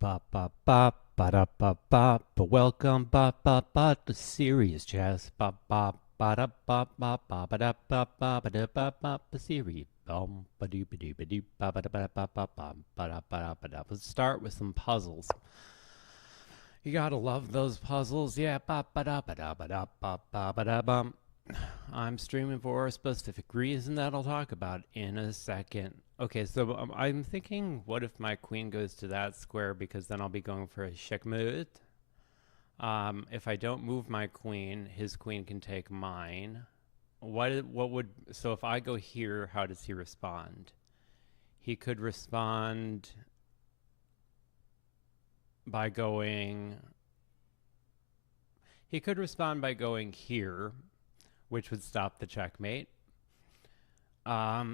Ba ba ba ba da ba ba. But welcome ba ba ba to serious chess. Ba ba ba da ba ba ba ba da ba ba ba da ba ba ba serious. Ba doo ba doo ba doo ba ba da ba ba ba ba ba da ba da ba da. Let's start with some puzzles. You gotta love those puzzles, yeah. Ba ba da ba da ba da ba ba ba da bum. I'm streaming for a specific reason that I'll talk about in a second. Okay, so I'm thinking, what if my queen goes to that square, because then I'll be going for a checkmate. If I don't move my queen, his queen can take mine. So if I go here, how does he respond? He could respond by going here, which would stop the checkmate.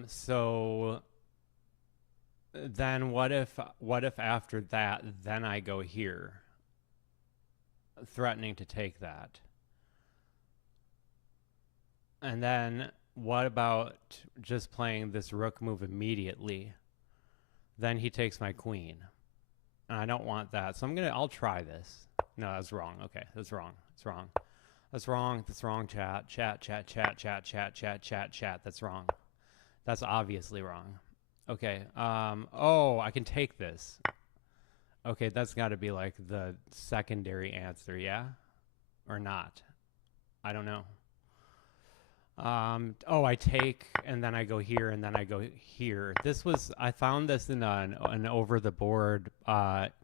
So then what if after that, then I go here, threatening to take that? And then what about just playing this rook move immediately? Then he takes my queen. And I don't want that. So I'll try this. No, that's wrong. Okay, that's wrong. It's wrong. That's wrong. That's wrong, chat. Chat. That's wrong. That's obviously wrong. Okay. Oh, I can take this. Okay, that's got to be like the secondary answer, yeah? Or not? I don't know. Oh, I take, and then I go here, and then I go here. I found this in an over-the-board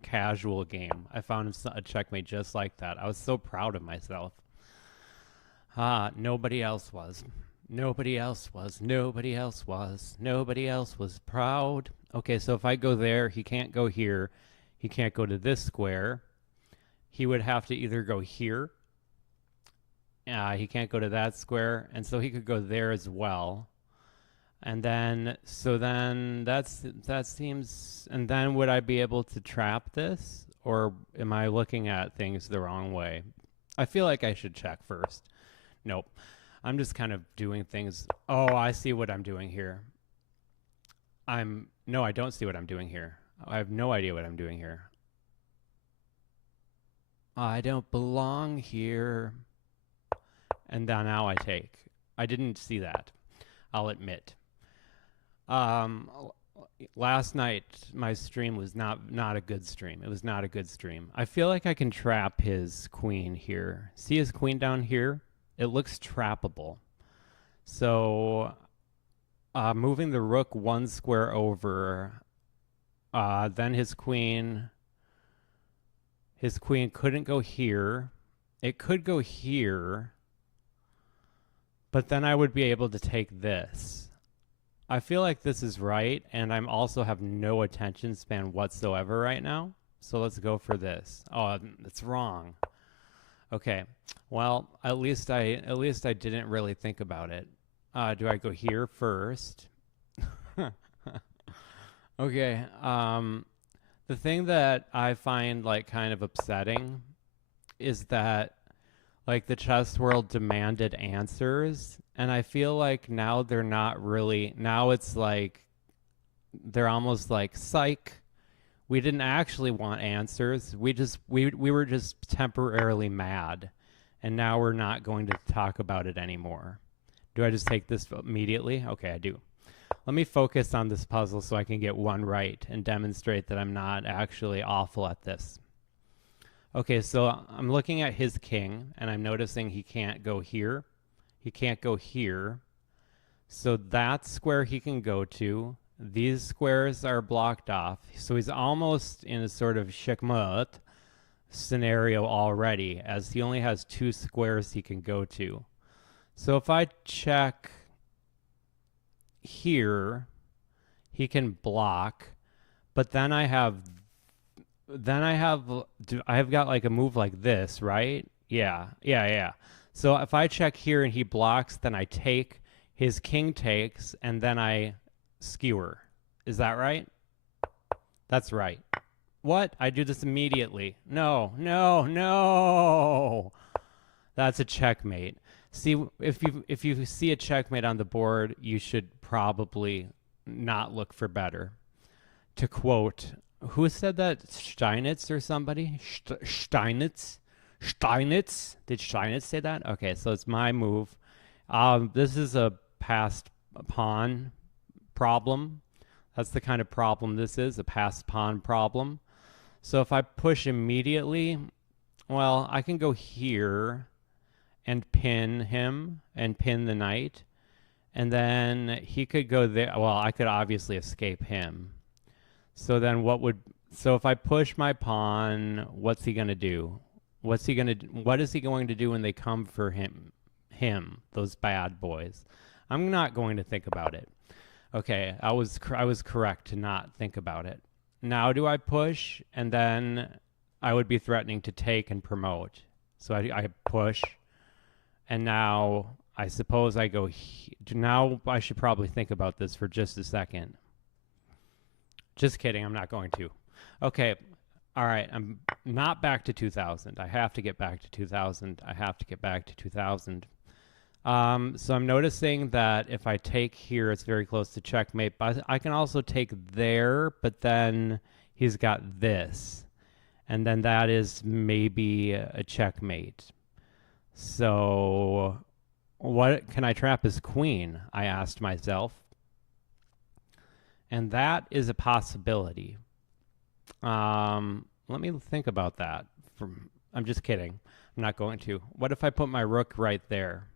casual game. I found a checkmate just like that. I was so proud of myself. Nobody else was. Nobody else was. Nobody else was. Nobody else was proud. Okay, so if I go there, he can't go here. He can't go to this square. He would have to either go here. He can't go to that square, and so he could go there as well. And then, that seems, and then would I be able to trap this? Or am I looking at things the wrong way? I feel like I should check first. Nope. I'm just kind of doing things. Oh, I see what I'm doing here. No, I don't see what I'm doing here. I have no idea what I'm doing here. I don't belong here. And then now I take. I didn't see that, I'll admit. Last night, my stream was not a good stream. It was not a good stream. I feel like I can trap his queen here. See his queen down here? It looks trappable. So moving the rook one square over, then his queen couldn't go here. It could go here, but then I would be able to take this. I feel like this is right, and I'm also have no attention span whatsoever right now. So let's go for this. Oh, it's wrong. Okay. Well, at least I didn't really think about it. Do I go here first? Okay. The thing that I find like kind of upsetting is that like the chess world demanded answers, and I feel like now they're not really. Now it's like they're almost like psych. We didn't actually want answers. We were just temporarily mad, and now we're not going to talk about it anymore. Do I just take this immediately? Okay, I do. Let me focus on this puzzle so I can get one right and demonstrate that I'm not actually awful at this. Okay, so I'm looking at his king, and I'm noticing he can't go here. He can't go here. So that square he can go to. These squares are blocked off. So he's almost in a sort of checkmate scenario already, as he only has two squares he can go to. So if I check here, he can block, but then I've got like a move like this, right? Yeah. So if I check here and he blocks, then I take, his king takes, and then I skewer. Is that right? That's right. What? I do this immediately. No. That's a checkmate. See, if you see a checkmate on the board, you should probably not look for better. To quote Who said that? Steinitz or somebody? Steinitz? Steinitz? Did Steinitz say that? Okay, so it's my move. This is a passed pawn problem. That's the kind of problem this is, a passed pawn problem. So if I push immediately, well, I can go here and pin him and pin the knight. And then he could go there. Well, I could obviously escape him. So then so if I push my pawn, what's he going to do? What is he going to do when they come for him, those bad boys? I'm not going to think about it. Okay, I was correct to not think about it. Now do I push? And then I would be threatening to take and promote. So I push. And now I suppose I go now I should probably think about this for just a second. Just kidding, I'm not going to. Okay, all right, I'm not back to 2000. I have to get back to 2000. I have to get back to 2000. So I'm noticing that if I take here, it's very close to checkmate, but I can also take there, but then he's got this. And then that is maybe a checkmate. So what can I trap his queen? I asked myself. And that is a possibility. Let me think about that. I'm just kidding. I'm not going to. What if I put my rook right there?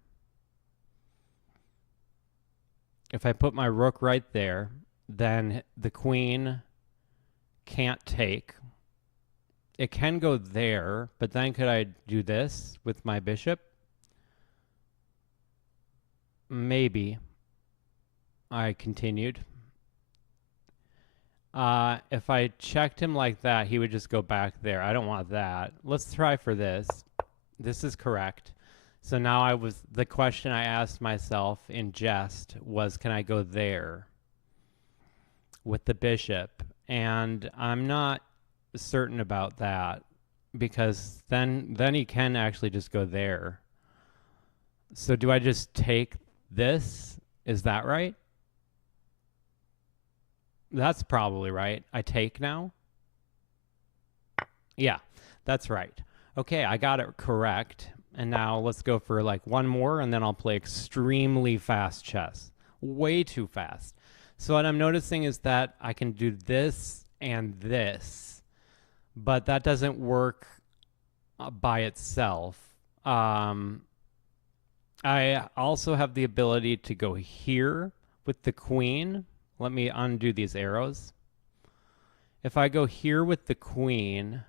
If I put my rook right there, then the queen can't take. It can go there, but then could I do this with my bishop? Maybe. I continued. If I checked him like that, he would just go back there. I don't want that. Let's try for this. This is correct. So now the question I asked myself in jest was, can I go there with the bishop? And I'm not certain about that because then he can actually just go there. So do I just take this? Is that right? That's probably right. I take now? Yeah, that's right. Okay, I got it correct. And now let's go for like one more, and then I'll play extremely fast chess. Way too fast. So what I'm noticing is that I can do this and this, but that doesn't work by itself. I also have the ability to go here with the queen. Let me undo these arrows. If I go here with the queen,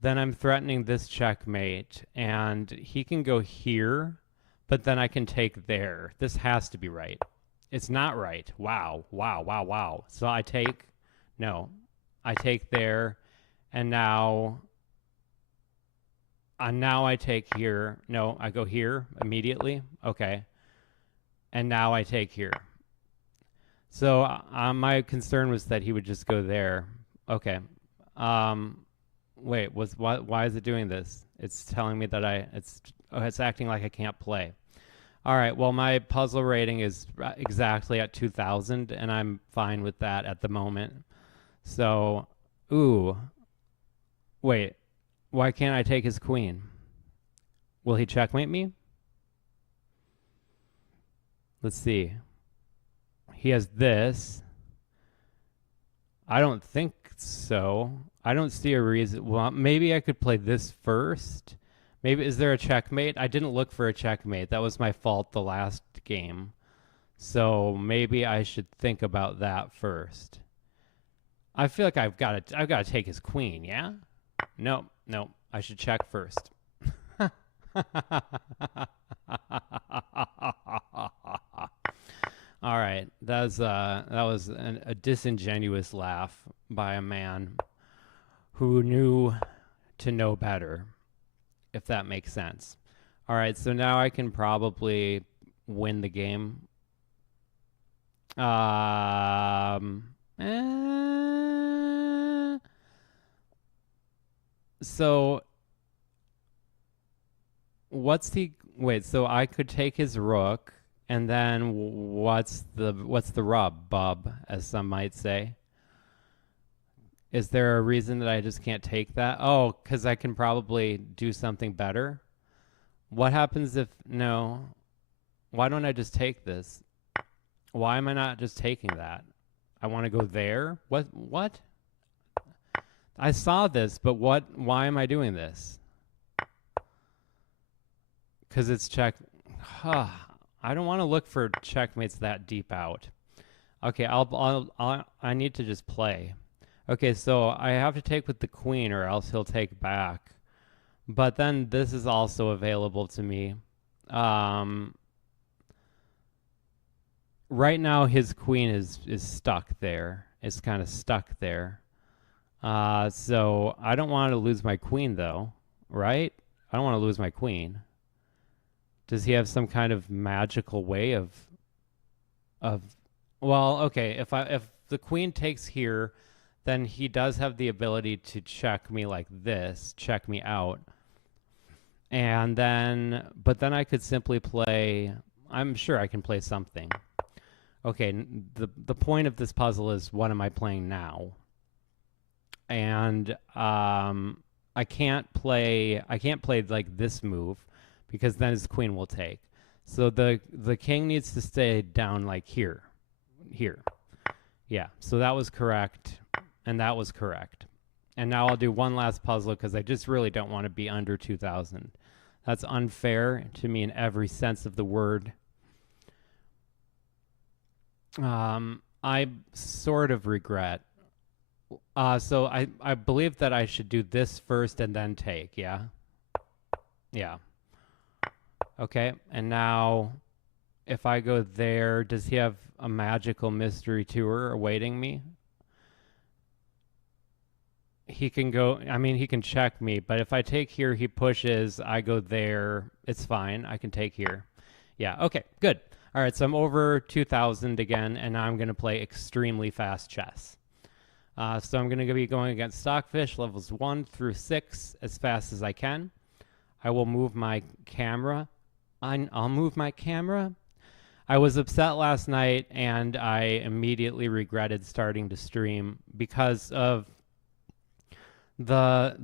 then I'm threatening this checkmate, and he can go here, but then I can take there. This has to be right. It's not right. Wow, wow, wow, wow. So I take, no, I take there, and now I take here. No, I go here immediately. Okay. And now I take here. So my concern was that he would just go there. Okay. Wait, why is it doing this? It's telling me that it's acting like I can't play. All right, well, my puzzle rating is exactly at 2,000, and I'm fine with that at the moment. So, wait, why can't I take his queen? Will he checkmate me? Let's see. He has this. I don't think so. I don't see a reason. Well, maybe I could play this first. Maybe, is there a checkmate? I didn't look for a checkmate. That was my fault the last game. So maybe I should think about that first. I feel like I've got to take his queen, yeah? No, I should check first. All right, that was a disingenuous laugh by a man who knew to know better, if that makes sense. All right, so now I can probably win the game. So wait, so I could take his rook, and then what's the rub, bub, as some might say? Is there a reason that I just can't take that? Oh, because I can probably do something better. What happens if, no, why don't I just take this? Why am I not just taking that? I want to go there? What? I saw this, but why am I doing this? Because it's check. I don't want to look for checkmates that deep out. Okay, I need to just play. Okay, so I have to take with the queen or else he'll take back. But then this is also available to me. Right now his queen is stuck there. It's kind of stuck there. So I don't want to lose my queen though, right? I don't want to lose my queen. Does he have some kind of magical way of well, okay, if the queen takes here, then he does have the ability to check me like this, check me out. And then, but then I could simply play, I'm sure I can play something. Okay, the point of this puzzle is what am I playing now? And I can't play like this move because then his queen will take. So the king needs to stay down like here. Yeah, so that was correct, and that was correct. And now I'll do one last puzzle because I just really don't want to be under 2,000. That's unfair to me in every sense of the word. I sort of regret. So I believe that I should do this first and then take, yeah? Yeah. Okay, and now if I go there, does he have a magical mystery tour awaiting me? He can go, I mean, he can check me, but if I take here, he pushes, I go there, it's fine. I can take here. Yeah, okay, good. All right, so I'm over 2,000 again, and now I'm going to play extremely fast chess. So I'm going to be going against Stockfish, levels 1 through 6, as fast as I can. I will move my camera. I'll move my camera. I was upset last night, and I immediately regretted starting to stream because of the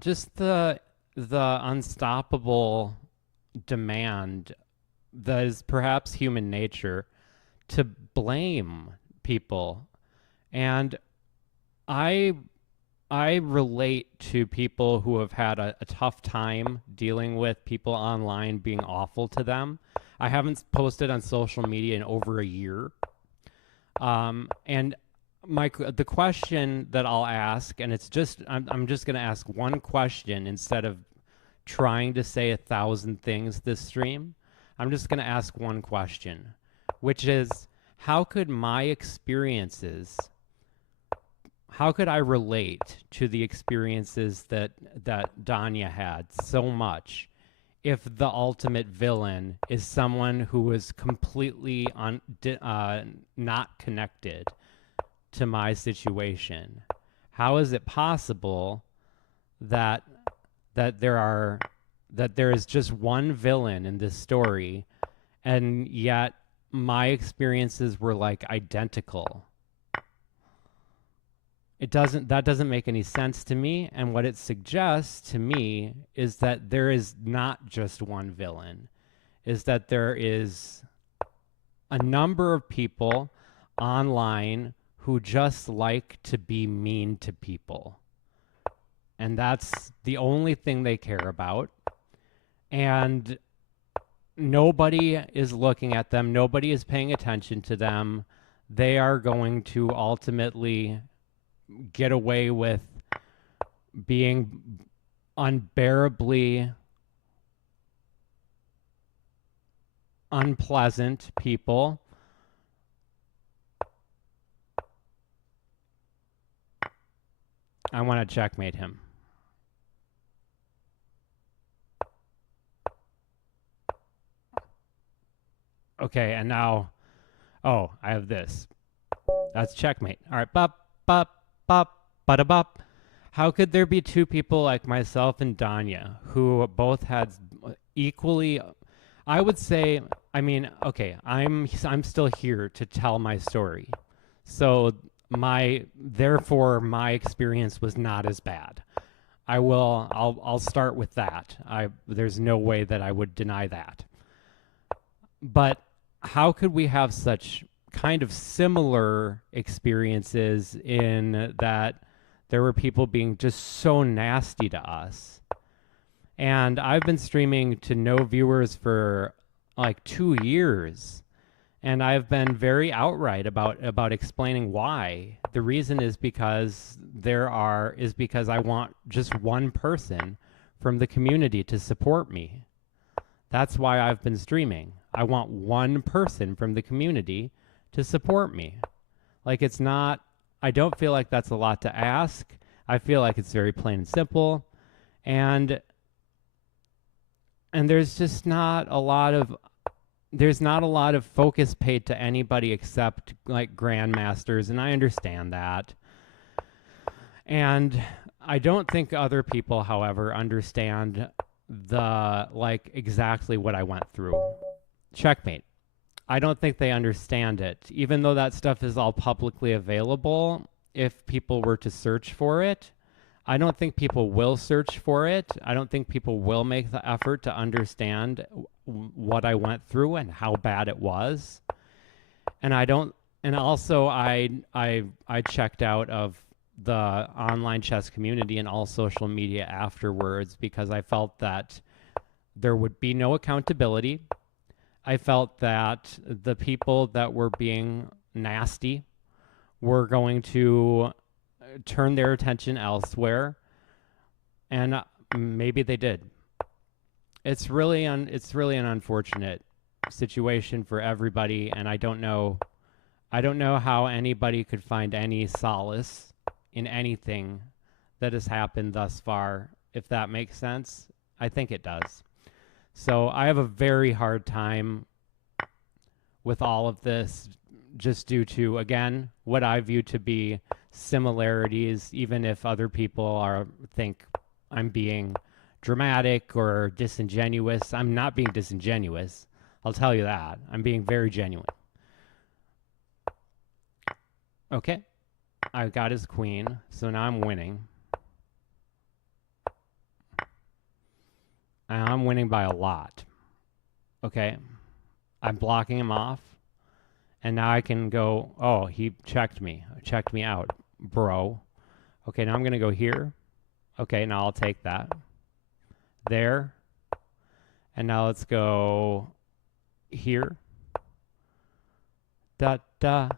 unstoppable demand that is perhaps human nature to blame people. And I relate to people who have had a tough time dealing with people online being awful to them. I haven't posted on social media in over a year. And the question that I'll ask, and it's just, I'm just going to ask one question instead of trying to say 1,000 things this stream. I'm just going to ask one question, which is, how could my experiences, how could I relate to the experiences that Danya had so much if the ultimate villain is someone who is completely not connected to my situation? How is it possible that there is just one villain in this story, and yet my experiences were like identical? That doesn't make any sense to me, and what it suggests to me is that there is not just one villain, is that there is a number of people online who just like to be mean to people. And that's the only thing they care about. And nobody is looking at them. Nobody is paying attention to them. They are going to ultimately get away with being unbearably unpleasant people. I want to checkmate him. Okay, and now, oh, I have this. That's checkmate. All right, bop, bop, bop, bada bop. How could there be two people like myself and Danya who both had equally, I would say, I mean, okay, I'm still here to tell my story. So therefore my experience was not as bad. I'll start with that. There's no way that I would deny that. But how could we have such kind of similar experiences in that there were people being just so nasty to us? And I've been streaming to no viewers for like 2 years, and I've been very outright about explaining why. The reason is because I want just one person from the community to support me. That's why I've been streaming. I want one person from the community to support me. Like, it's not, I don't feel like that's a lot to ask. I feel like it's very plain and simple. And there's just not a lot of focus paid to anybody except like grandmasters, and I understand that. And I don't think other people, however, understand exactly what I went through. Checkmate. I don't think they understand it. Even though that stuff is all publicly available, if people were to search for it, I don't think people will search for it. I don't think people will make the effort to understand what I went through and how bad it was. And also I checked out of the online chess community and all social media afterwards because I felt that there would be no accountability. I felt that the people that were being nasty were going to turn their attention elsewhere, and maybe they did. It's really an unfortunate situation for everybody, and I don't know how anybody could find any solace in anything that has happened thus far, if that makes sense. I think it does. So I have a very hard time with all of this, just due to, again, what I view to be similarities, even if other people think I'm being dramatic or disingenuous. I'm not being disingenuous. I'll tell you that. I'm being very genuine. Okay. I got his queen, so now I'm winning. And I'm winning by a lot. Okay. I'm blocking him off. And now I can go, oh, he checked me out, bro. Okay, now I'm going to go here. Okay, now I'll take that. There. And now let's go here. Da da.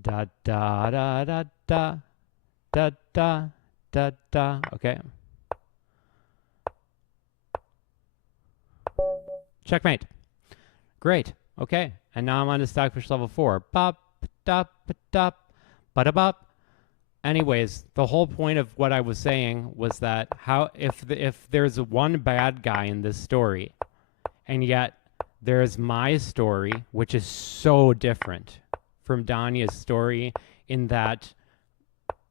Da da da da da. Da da da da. Okay. Checkmate. Great. Okay. And now I'm on to Stockfish level 4. Bop, dop, dop, ba-da-bop. Anyways, the whole point of what I was saying was that if there's one bad guy in this story, and yet there's my story, which is so different from Danya's story in that,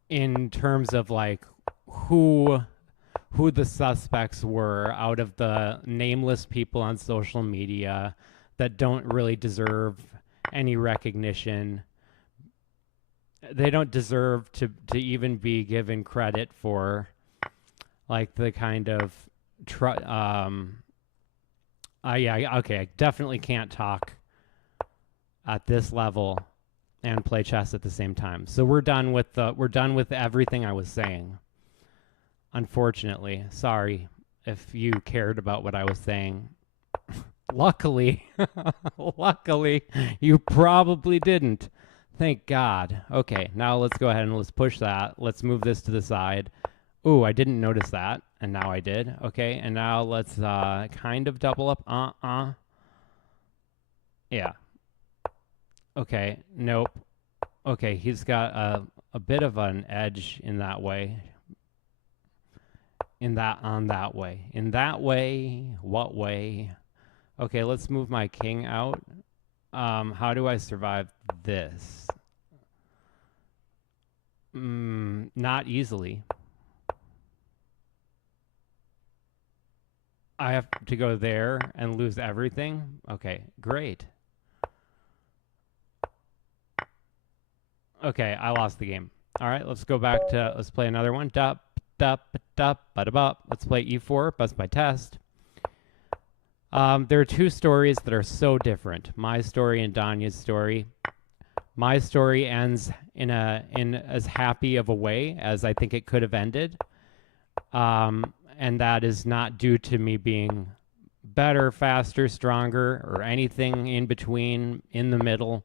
in terms of like who the suspects were out of the nameless people on social media that don't really deserve any recognition. They don't deserve to even be given credit for like the kind of I definitely can't talk at this level and play chess at the same time. So we're done with everything I was saying. Unfortunately, sorry if you cared about what I was saying. Luckily, you probably didn't. Thank God. Okay, now let's go ahead and let's push that. Let's move this to the side. Ooh, I didn't notice that, and now I did. Okay, and now let's kind of double up. Yeah. Okay, nope. Okay, he's got a bit of an edge in that way. In that way, what way? Okay, let's move my king out. How do I survive this? Not easily. I have to go there and lose everything? Okay, great. Okay, I lost the game. All right, let's go back to, let's play another one. Dup, dup, dup, ba-da-bup. Let's play e4, bust by test. There are two stories that are so different. My story and Danya's story. My story ends in as happy of a way as I think it could have ended. And that is not due to me being better, faster, stronger, or anything in between, in the middle,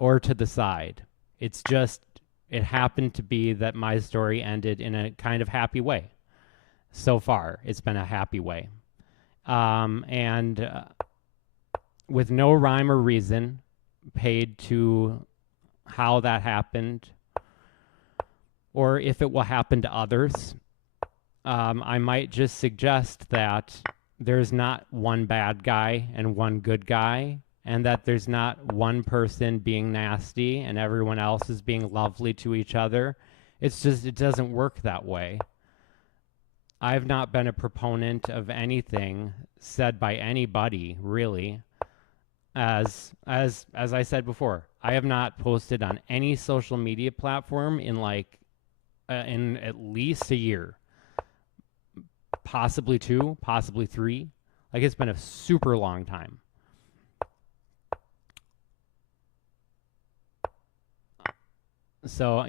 or to the side. It's just, it happened to be that my story ended in a kind of happy way. So far, it's been a happy way. With no rhyme or reason paid to how that happened, or if it will happen to others, I might just suggest that there's not one bad guy and one good guy, and that there's not one person being nasty and everyone else is being lovely to each other. It's just, it doesn't work that way. I've not been a proponent of anything said by anybody, really. As I said before, I have not posted on any social media platform in in at least a year. Possibly 2, possibly 3. Like, it's been a super long time. So,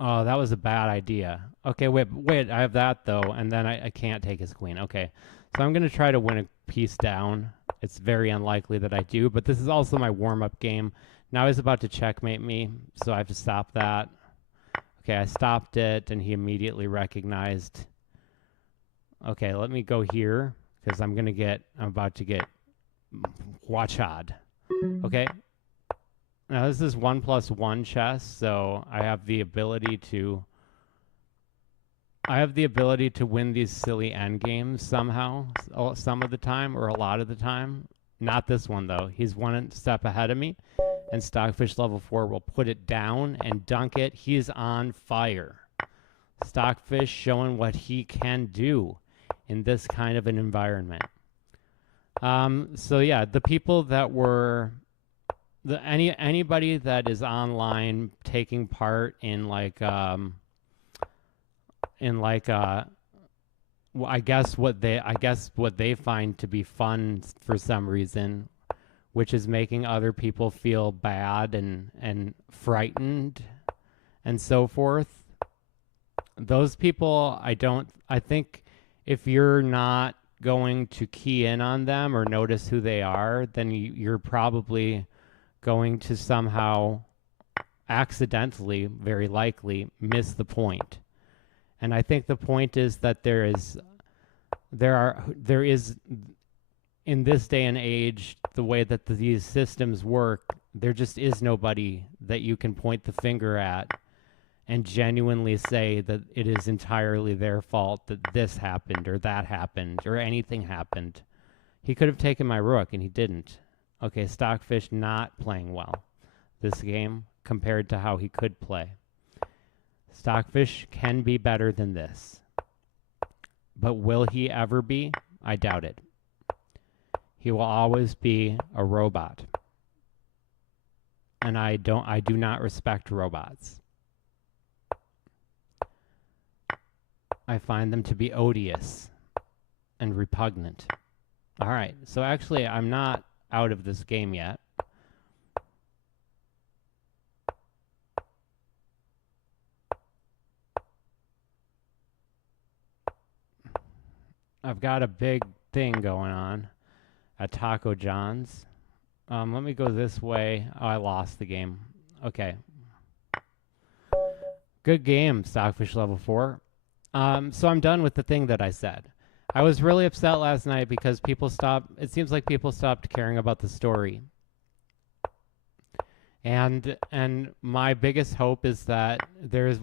oh, that was a bad idea. Okay, wait, I have that, though, and then I can't take his queen. Okay, so I'm going to try to win a piece down. It's very unlikely that I do, but this is also my warm-up game. Now he's about to checkmate me, so I have to stop that. Okay, I stopped it, and he immediately recognized. Okay, let me go here, because I'm about to get watchad. Okay. Now this is 1+1 chess, so I have the ability to win these silly endgames somehow, some of the time, or a lot of the time. Not this one, though. He's one step ahead of me, and Stockfish level 4 will put it down and dunk it. He's on fire. Stockfish showing what he can do in this kind of an environment. So yeah, the people that were anybody that is online taking part in I guess what they find to be fun for some reason, which is making other people feel bad and frightened and so forth. Those people, I think if you're not going to key in on them or notice who they are, then you're probably going to somehow accidentally, very likely, miss the point. And I think the point is that there is in this day and age, the way that these systems work, there just is nobody that you can point the finger at and genuinely say that it is entirely their fault that this happened or that happened or anything happened. He could have taken my rook, and he didn't. Okay, Stockfish not playing well this game compared to how he could play. Stockfish can be better than this. But will he ever be? I doubt it. He will always be a robot. And I do not respect robots. I find them to be odious and repugnant. All right, so actually I'm not out of this game yet. I've got a big thing going on at Taco John's. Let me go this way. Oh, I lost the game. Okay. Good game, Stockfish level 4. So I'm done with the thing that I said. I was really upset last night because it seems like people stopped caring about the story. And my biggest hope is that there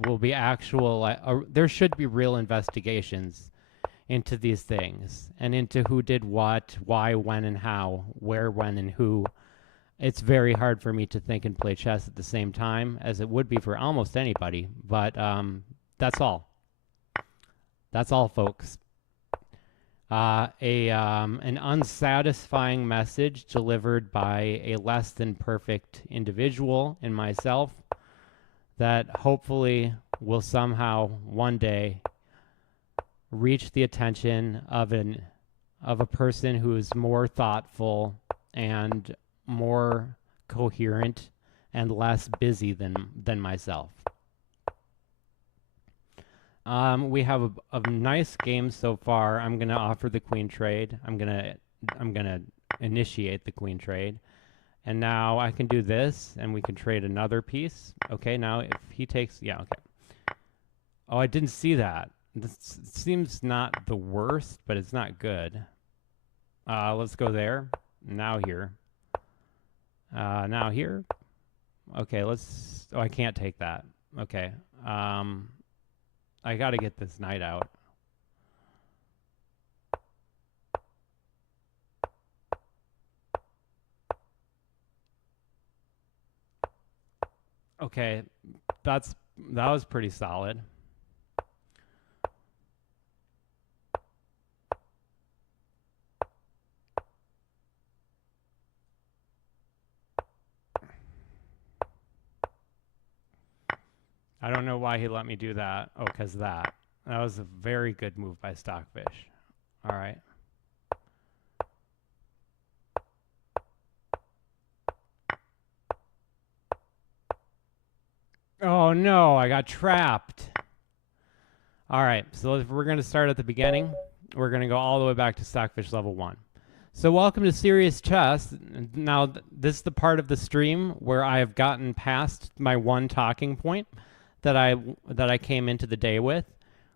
should be real investigations into these things and into who did what, why, when, and how, where, when, and who. It's very hard for me to think and play chess at the same time, as it would be for almost anybody. But that's all. That's all, folks. An unsatisfying message delivered by a less than perfect individual in myself that hopefully will somehow one day reach the attention of a person who is more thoughtful and more coherent and less busy than myself. We have a nice game so far. I'm gonna offer the queen trade. I'm gonna initiate the queen trade, and now I can do this, and we can trade another piece. Okay, now if he takes, yeah, okay. Oh, I didn't see that. This seems not the worst, but it's not good. Let's go there. Now here. Now here. Okay, let's. Oh, I can't take that. Okay. I got to get this knight out. Okay, that was pretty solid. I don't know why he let me do that. Oh, because that. That was a very good move by Stockfish. All right. Oh, no, I got trapped. All right, so if we're going to start at the beginning. We're going to go all the way back to Stockfish level 1. So welcome to Serious Chess. Now, this is the part of the stream where I have gotten past my one talking point that I came into the day with,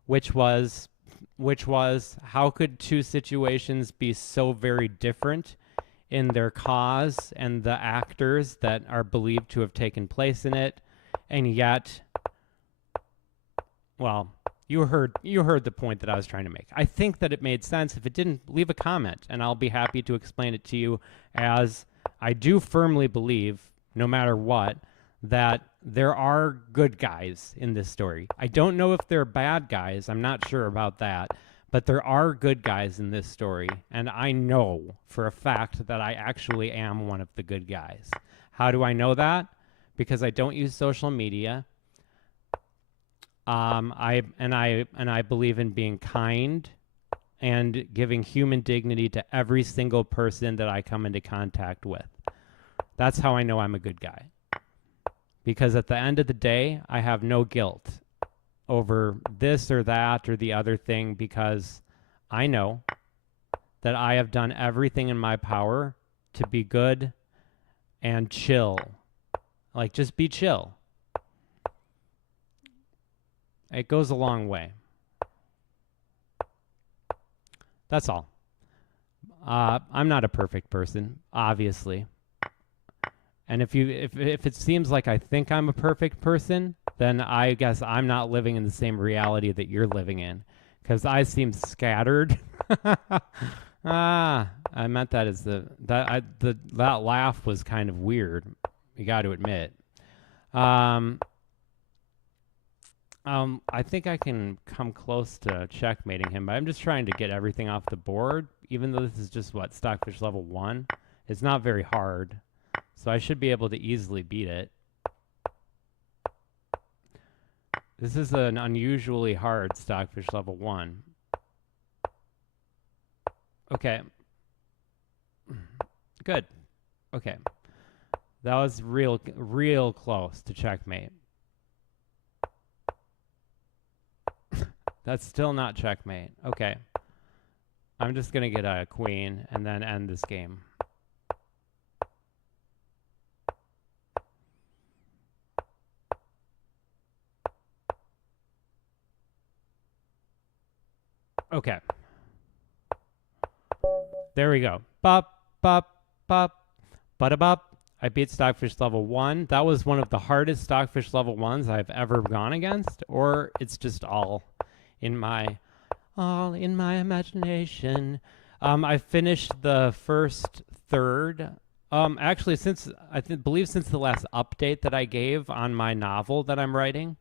which was how could two situations be so very different in their cause and the actors that are believed to have taken place in it, and yet, well, you heard the point that I was trying to make. I think that it made sense. If it didn't, leave a comment, and I'll be happy to explain it to you, as I do firmly believe, no matter what, that there are good guys in this story. I don't know if they're bad guys. I'm not sure about that. But there are good guys in this story, and I know for a fact that I actually am one of the good guys. How do I know that? Because I don't use social media. I believe in being kind and giving human dignity to every single person that I come into contact with. That's how I know I'm a good guy. Because at the end of the day, I have no guilt over this or that or the other thing, because I know that I have done everything in my power to be good and chill. Like, just be chill. It goes a long way. That's all. I'm not a perfect person, obviously. And if it seems like I think I'm a perfect person, then I guess I'm not living in the same reality that you're living in, because I seem scattered. I meant that as that laugh was kind of weird. You got to admit. I think I can come close to checkmating him, but I'm just trying to get everything off the board, even though this is just, what, Stockfish level 1? It's not very hard, so I should be able to easily beat it. This is an unusually hard Stockfish level 1. Okay. Good. Okay. That was real close to checkmate. That's still not checkmate. Okay. I'm just going to get a queen and then end this game. Okay. There we go. Bop, bop, bop, bada-bop. I beat Stockfish level 1. That was one of the hardest Stockfish level 1s I've ever gone against, or it's just all in my imagination. I finished the first third. Actually, since believe since the last update that I gave on my novel that I'm writing.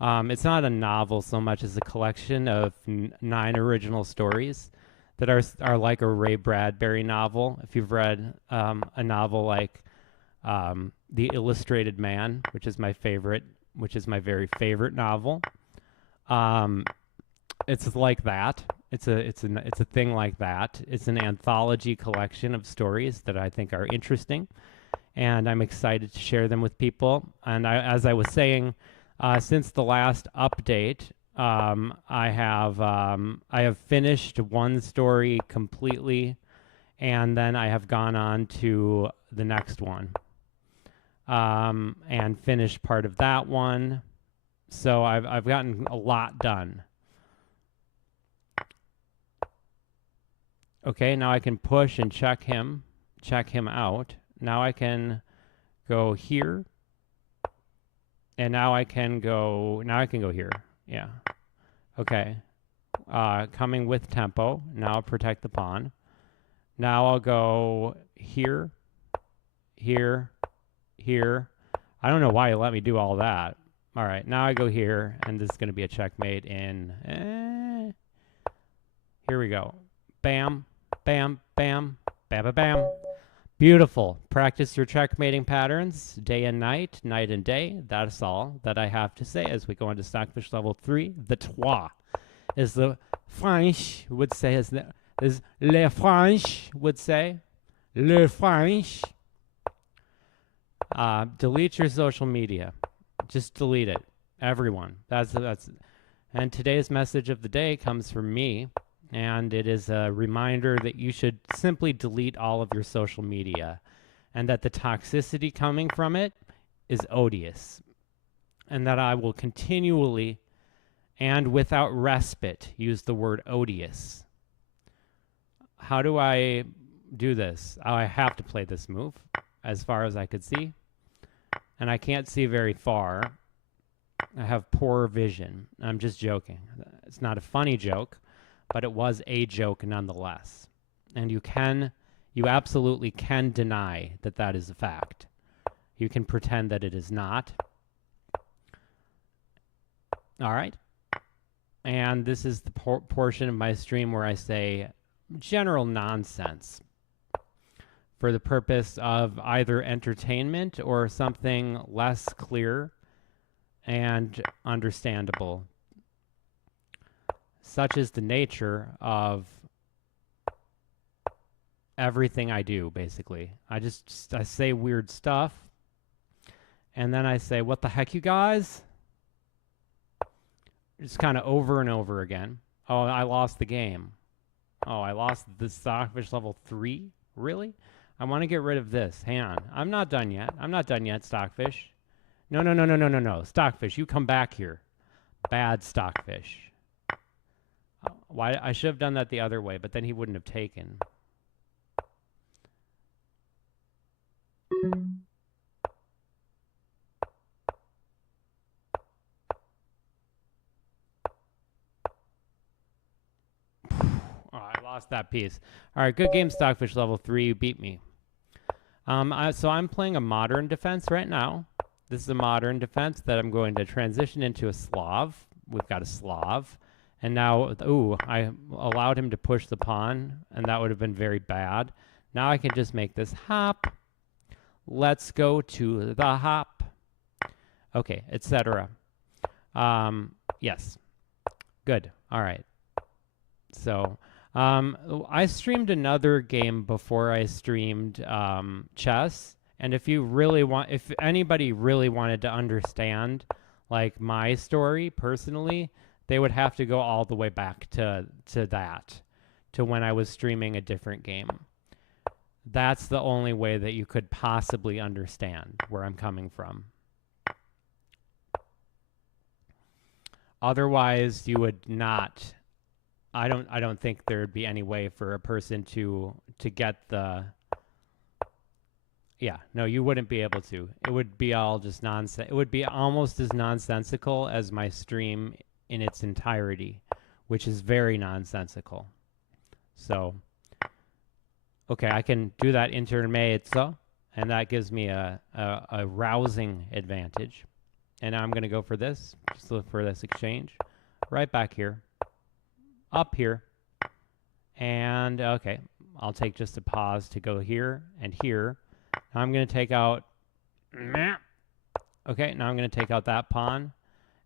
It's not a novel so much as a collection of 9 original stories that are like a Ray Bradbury novel. If you've read a novel like The Illustrated Man, which is my very favorite novel, it's like that. It's a thing like that. It's an anthology collection of stories that I think are interesting, and I'm excited to share them with people. And as I was saying, since the last update, I have finished one story completely, and then I have gone on to the next one, and finished part of that one. So I've gotten a lot done. Okay, now I can push and check him out. Now I can go here, and now I can go here. Yeah. Okay. Coming with tempo. Now I'll protect the pawn. Now I'll go here, here, here. I don't know why you let me do all that. All right, now I go here, and this is going to be a checkmate in... Here we go. Bam, bam, bam, bam, bam, bam. Beautiful. Practice your checkmating patterns day and night, night and day. That's all that I have to say as we go into Stockfish level 3. The trois is the French would say, is le French would say. Le French. Delete your social media. Just delete it. Everyone. That's. And today's message of the day comes from me. And it is a reminder that you should simply delete all of your social media, and that the toxicity coming from it is odious, and that I will continually and without respite use the word odious. How do I do this? I have to play this move as far as I could see, and I can't see very far. I have poor vision. I'm just joking. It's not a funny joke, but it was a joke nonetheless. And you absolutely can deny that that is a fact. You can pretend that it is not. All right. And this is the portion of my stream where I say general nonsense for the purpose of either entertainment or something less clear and understandable. Such is the nature of everything I do, basically. I say weird stuff, and then I say, what the heck, you guys? Just kind of over and over again. Oh, I lost the game. Oh, I lost the Stockfish level 3? Really? I want to get rid of this. Hang on. I'm not done yet. I'm not done yet, Stockfish. No, no, no, no, no, no, no. Stockfish, you come back here. Bad Stockfish. Why? I should have done that the other way, but then he wouldn't have taken. Oh, I lost that piece. All right, good game, Stockfish level 3. You beat me. So I'm playing a modern defense right now. This is a modern defense that I'm going to transition into a Slav. We've got a Slav. And now, ooh, I allowed him to push the pawn, and that would have been very bad. Now I can just make this hop. Let's go to the hop. Okay, etc. Yes. Good. All right. So I streamed another game before I streamed chess. And if anybody really wanted to understand like my story personally, they would have to go all the way back to when I was streaming a different game. That's the only way that you could possibly understand where I'm coming from. Otherwise, you would not. I don't think there would be any way for a person to get the. Yeah, no, you wouldn't be able to. It would be all just nonsense. It would be almost as nonsensical as my stream in its entirety, which is very nonsensical. So, okay, I can do that intermezzo, and that gives me a rousing advantage. And now I'm going to go for this. Just look for this exchange. Right back here. Up here. And okay, I'll take just a pause to go here and here. Now I'm going to take out, okay, now I'm going to take out that pawn.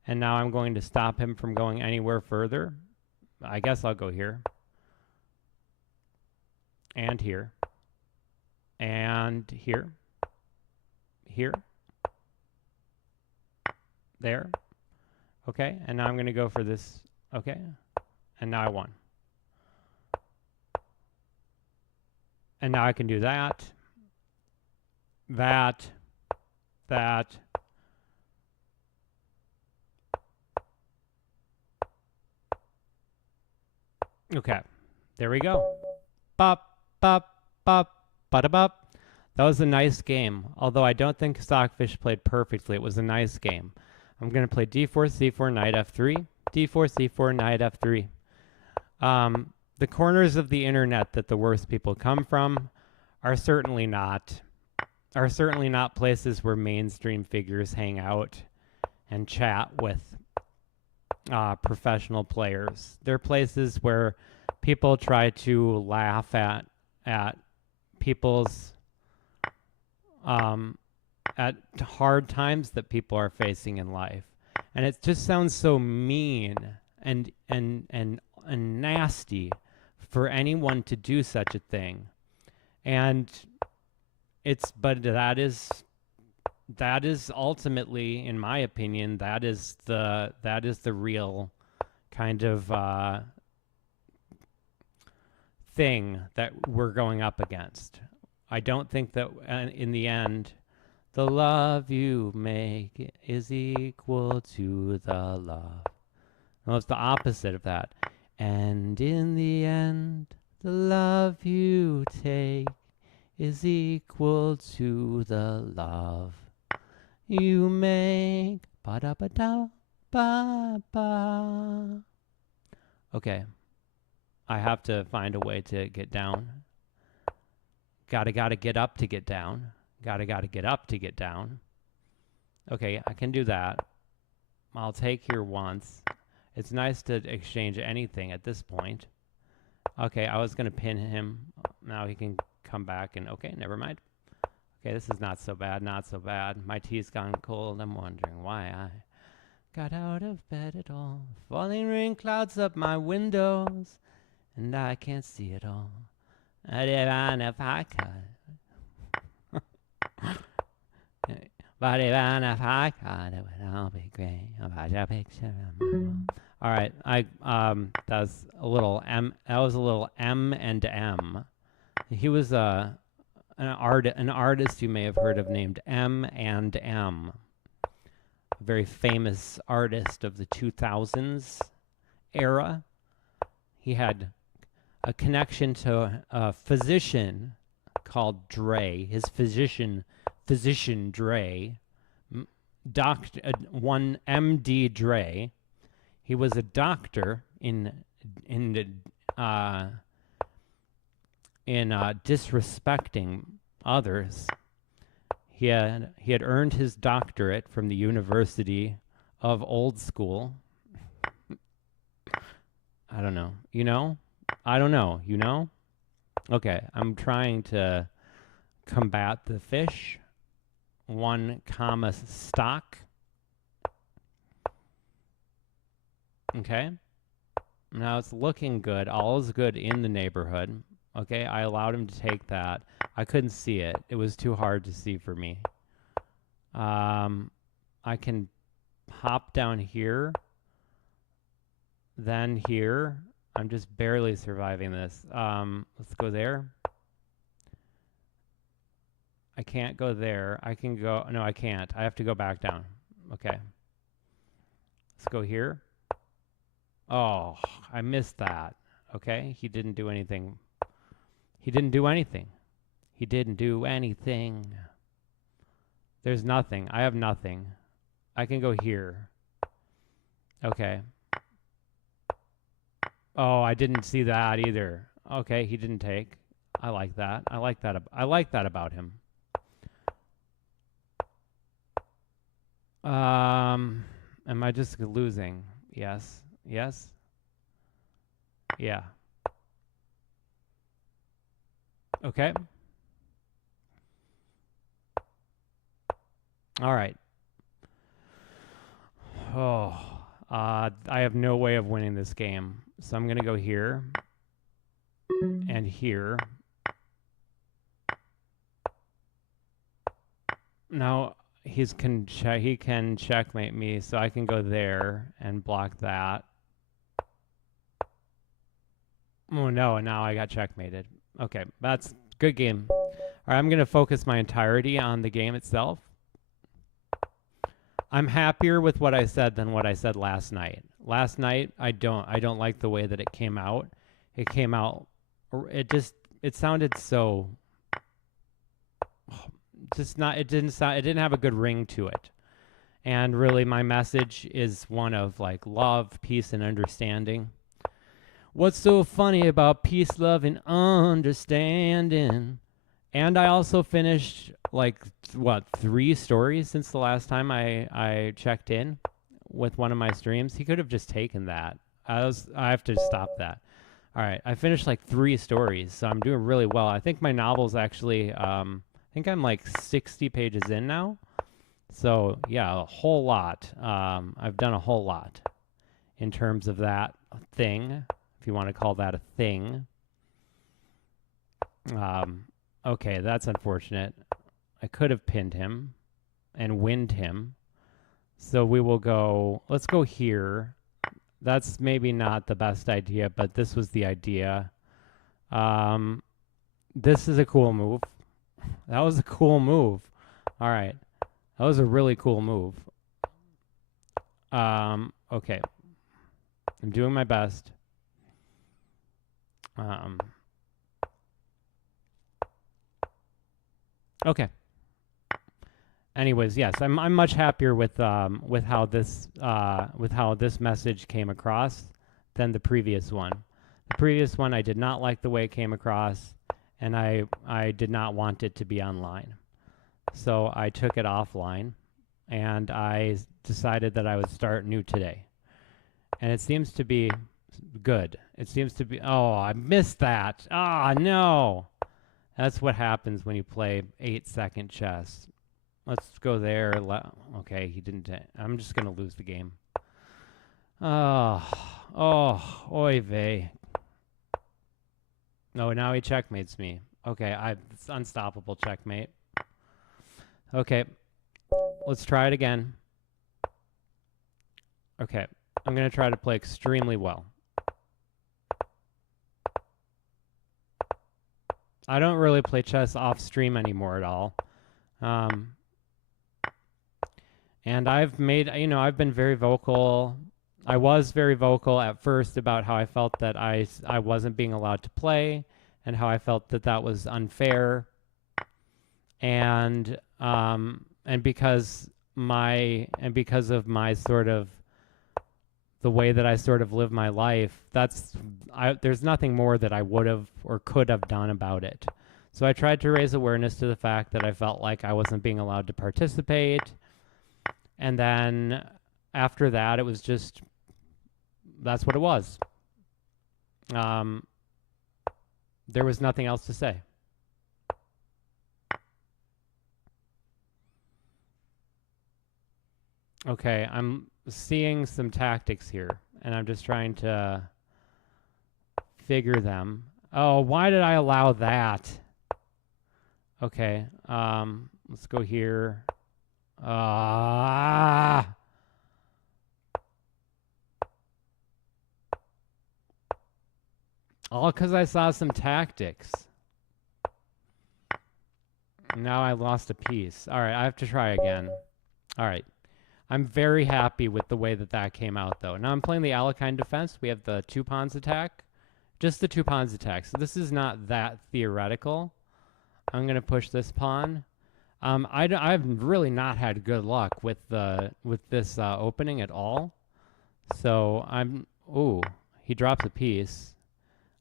And now I'm going to stop him from going anywhere further. I guess I'll go here. And here. And here. Here. There. Okay, and now I'm going to go for this. Okay, and now I won. And now I can do that. That. Okay, there we go. Bop, bop, bop, ba-da-bop. That was a nice game, although I don't think Stockfish played perfectly. It was a nice game. I'm going to play d4, c4, knight f3, d4, c4, knight f3. The corners of the internet that the worst people come from are certainly not places where mainstream figures hang out and chat with professional players. They're places where people try to laugh at people's at hard times that people are facing in life, and it just sounds so mean and nasty for anyone to do such a thing. And but that is ultimately, in my opinion, that is the real kind of thing that we're going up against. I don't think that in the end, the love you make is equal to the love. No, it's the opposite of that. And in the end, the love you take is equal to the love you make. Ba-da-ba-da-ba-ba. Okay. I have to find a way to get down. Gotta get up to get down. Gotta get up to get down. Okay, I can do that. I'll take here once. It's nice to exchange anything at this point. Okay, I was gonna pin him. Now he can come back and, okay, never mind. Okay, this is not so bad, not so bad. My tea's gone cold. I'm wondering why I got out of bed at all. Falling rain clouds up my windows, and I can't see it all. But even if I could, it would all be great. About your picture on my wall. All right, that was a little M. That was a little M and M. He was an artist you may have heard of named M and M. A very famous artist of the 2000s era. He had a connection to a physician called Dre. His physician Dre, one MD Dre. He was a doctor in disrespecting others. He had earned his doctorate from the University of Old School. I don't know. You know? I don't know. You know? Okay, I'm trying to combat the fish. 1, stock. Okay. Now it's looking good. All is good in the neighborhood. Okay, I allowed him to take that. I couldn't see it. It was too hard to see for me. I can hop down here. Then here. I'm just barely surviving this. Let's go there. I can't go there. I can go. No, I can't. I have to go back down. Okay. Let's go here. Oh, I missed that. Okay. He didn't do anything. He didn't do anything. He didn't do anything. There's nothing. I have nothing. I can go here. Okay. Oh, I didn't see that either. Okay, he didn't take. I like that. I like that. I like that about him. Am I just losing? Yes. Yes. Yeah. Okay. All right. Oh, I have no way of winning this game. So I'm going to go here and here. Now he can checkmate me, so I can go there and block that. Oh no, now I got checkmated. Okay, that's good game. All right, I'm going to focus my entirety on the game itself. I'm happier with what I said than what I said last night. Last night I don't like the way that it came out. It came out it sounded so just not it didn't have a good ring to it. And really my message is one of like love, peace and understanding. What's so funny about peace, love and understanding? And I also finished like 3 stories since the last time I checked in with one of my streams. He could have just taken that. I have to stop that. All right, I finished like 3 stories, so I'm doing really well. I think my novel's actually I think I'm like 60 pages in now. So yeah, a whole lot. I've done a whole lot in terms of that thing, if you want to call that a thing. Okay, that's unfortunate. I could have pinned him and winned him. So we will go, let's go here. That's maybe not the best idea, but this was the idea. This is a cool move. That was a cool move. All right. That was a really cool move. Okay. I'm doing my best. Okay. Anyways, yes, I'm much happier with how this message came across than the previous one. The previous one I did not like the way it came across, and I did not want it to be online. So I took it offline, and I decided that I would start new today. And it seems to be good. It seems to be, oh, I missed that. Ah, no. That's what happens when you play 8-second chess. Let's go there. Okay, he didn't. I'm just going to lose the game. Oh, oy vey. No, now he checkmates me. Okay, it's unstoppable checkmate. Okay, let's try it again. Okay, I'm going to try to play extremely well. I don't really play chess off stream anymore at all. And I've been very vocal. I was very vocal at first about how I felt that I wasn't being allowed to play and how I felt that that was unfair. And because of my sort of the way that I sort of live my life, there's nothing more that I would have or could have done about it. So I tried to raise awareness to the fact that I felt like I wasn't being allowed to participate. And then after that, it was just, that's what it was. There was nothing else to say. Okay, I'm seeing some tactics here, and I'm just trying to figure them. Oh, why did I allow that? Okay, let's go here. All because I saw some tactics. Now I lost a piece. All right, I have to try again. All right. I'm very happy with the way that came out, though. Now I'm playing the Alekhine defense. We have the 2 pawns attack. Just the 2 pawns attack. So this is not that theoretical. I'm going to push this pawn. I've really not had good luck with this opening at all. So ooh, he drops a piece.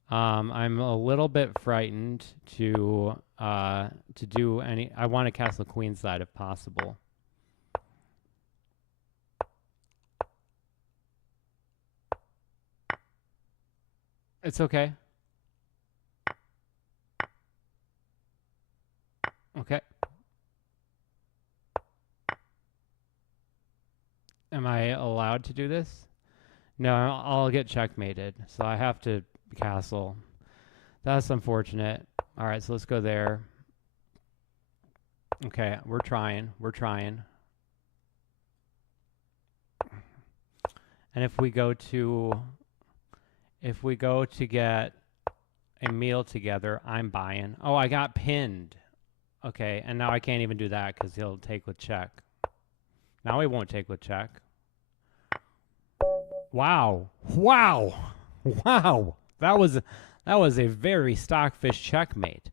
I'm a little bit frightened to do any. I want to castle queenside if possible. It's okay. I allowed to do this? No, I'll get checkmated. So I have to castle. That's unfortunate. All right, so let's go there. Okay, we're trying. We're trying. And if we go to get a meal together, I'm buying. Oh, I got pinned. Okay, and now I can't even do that because he'll take with check. Now he won't take with check. Wow. Wow. Wow. That was a very Stockfish checkmate.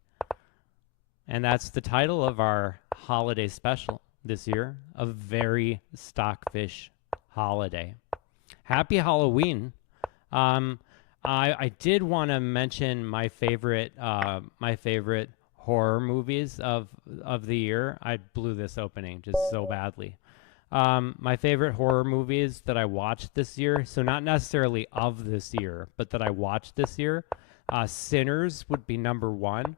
And that's the title of our holiday special this year, a very Stockfish holiday. Happy Halloween. I did want to mention my favorite horror movies of the year. I blew this opening just so badly. My favorite horror movies that I watched this year, so not necessarily of this year, but that I watched this year, Sinners would be number one.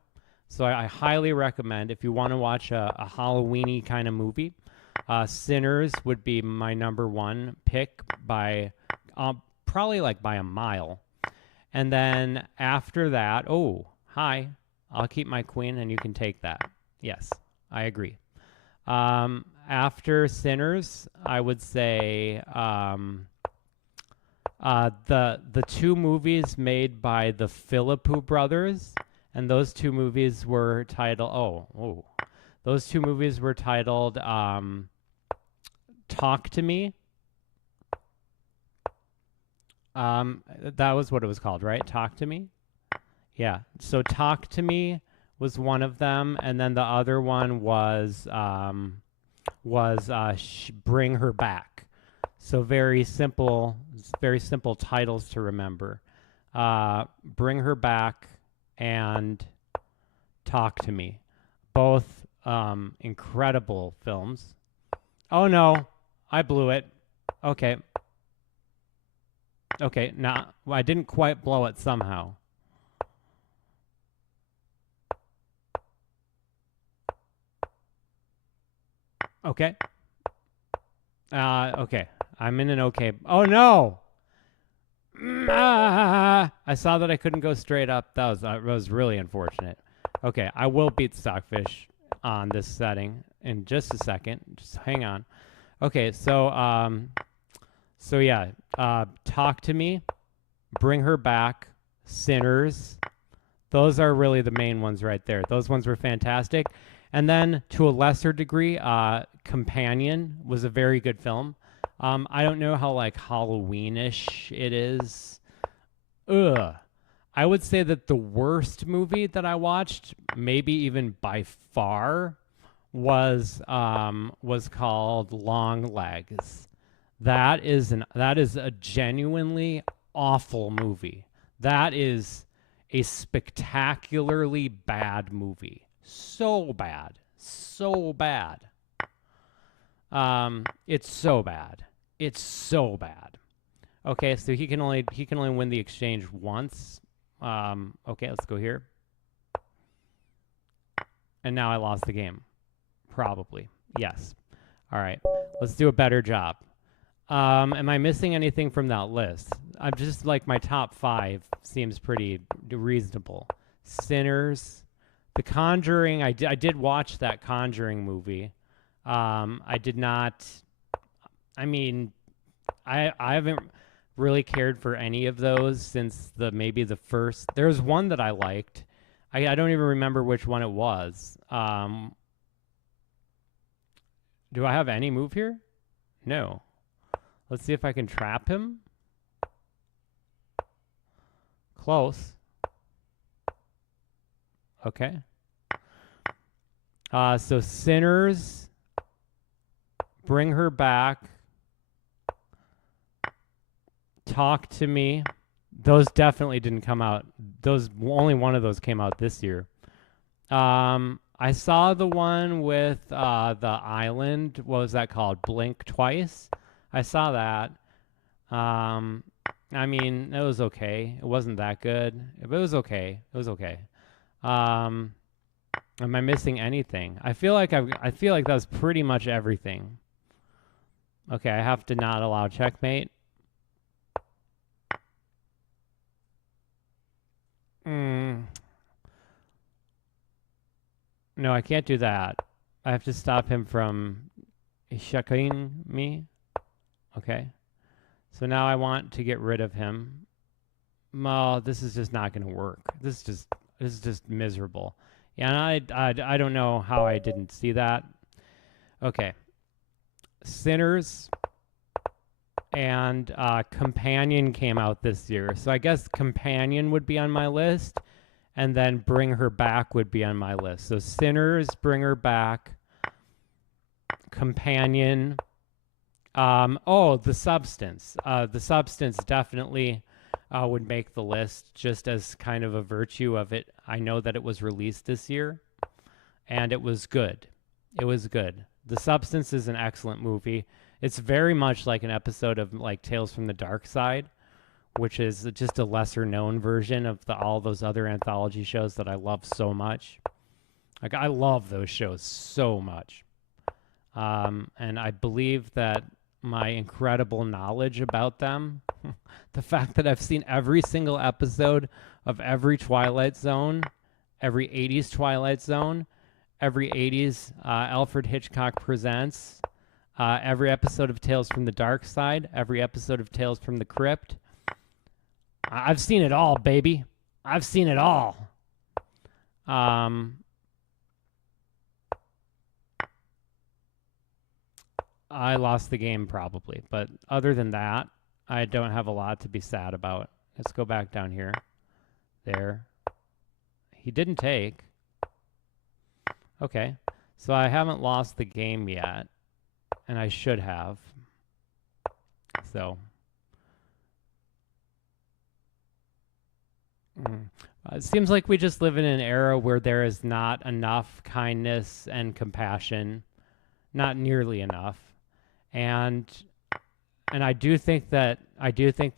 So I highly recommend, if you want to watch a Halloween-y kind of movie, Sinners would be my number one pick by probably like by a mile. And then after that, oh, hi, I'll keep my queen and you can take that. Yes, I agree. After Sinners, I would say the two movies made by the Philippou brothers, and those two movies were titled those two movies were titled Talk to Me. That was what it was called, right? Talk to Me? Yeah. So Talk to Me was one of them, and then the other one was Bring Her Back. So very simple titles to remember. Bring Her Back and Talk to Me. Both incredible films. Oh no, I blew it. Okay. Okay, nah, I didn't quite blow it somehow. Okay. Okay. I'm in an okay. Oh no! I saw that I couldn't go straight up. That was really unfortunate. Okay, I will beat Stockfish on this setting in just a second. Just hang on. Okay, so yeah, Talk to Me, Bring Her Back, Sinners. Those are really the main ones right there. Those ones were fantastic. And then, to a lesser degree, Companion was a very good film. I don't know how, like, Halloween-ish it is. Ugh. I would say that the worst movie that I watched, maybe even by far, was called Long Legs. That is a genuinely awful movie. That is a spectacularly bad movie. So bad. So bad. It's so bad. It's so bad. Okay, so he can only win the exchange once. Okay, let's go here. And now I lost the game. Probably. Yes. All right. Let's do a better job. Am I missing anything from that list? I'm just like my top 5 seems pretty reasonable. Sinners, The Conjuring. I did watch that Conjuring movie. I did not. I mean, I haven't really cared for any of those since maybe the first. There's one that I liked. I don't even remember which one it was. Do I have any move here? No. Let's see if I can trap him. Close. Okay. So Sinners, Bring Her Back, Talk to Me. Those definitely didn't come out. Only one of those came out this year. I saw the one with the island. What was that called? Blink Twice. I saw that. I mean, it was okay. It wasn't that good. But it was okay. It was okay. Am I missing anything? I feel like that was pretty much everything. Okay, I have to not allow checkmate. No, I can't do that. I have to stop him from shaking me. Okay. So now I want to get rid of him. Oh, this is just not going to work. This is just miserable. Yeah, and I don't know how I didn't see that. Okay. Sinners and Companion came out this year. So I guess Companion would be on my list, and then Bring Her Back would be on my list. So Sinners, Bring Her Back, Companion. The Substance. The Substance definitely would make the list just as kind of a virtue of it. I know that it was released this year, and it was good. It was good. The Substance is an excellent movie. It's very much like an episode of like Tales from the Dark Side, which is just a lesser known version of all those other anthology shows that I love so much. Like I love those shows so much. And I believe that my incredible knowledge about them, the fact that I've seen every single episode of every Twilight Zone, every 80s Twilight Zone, every 80s Alfred Hitchcock Presents, every episode of Tales from the Dark Side, every episode of Tales from the Crypt. I've seen it all, baby. I've seen it all. I lost the game probably, but other than that, I don't have a lot to be sad about. Let's go back down here. There. He didn't take. Okay. So I haven't lost the game yet, and I should have. So. It seems like we just live in an era where there is not enough kindness and compassion, not nearly enough. And I do think that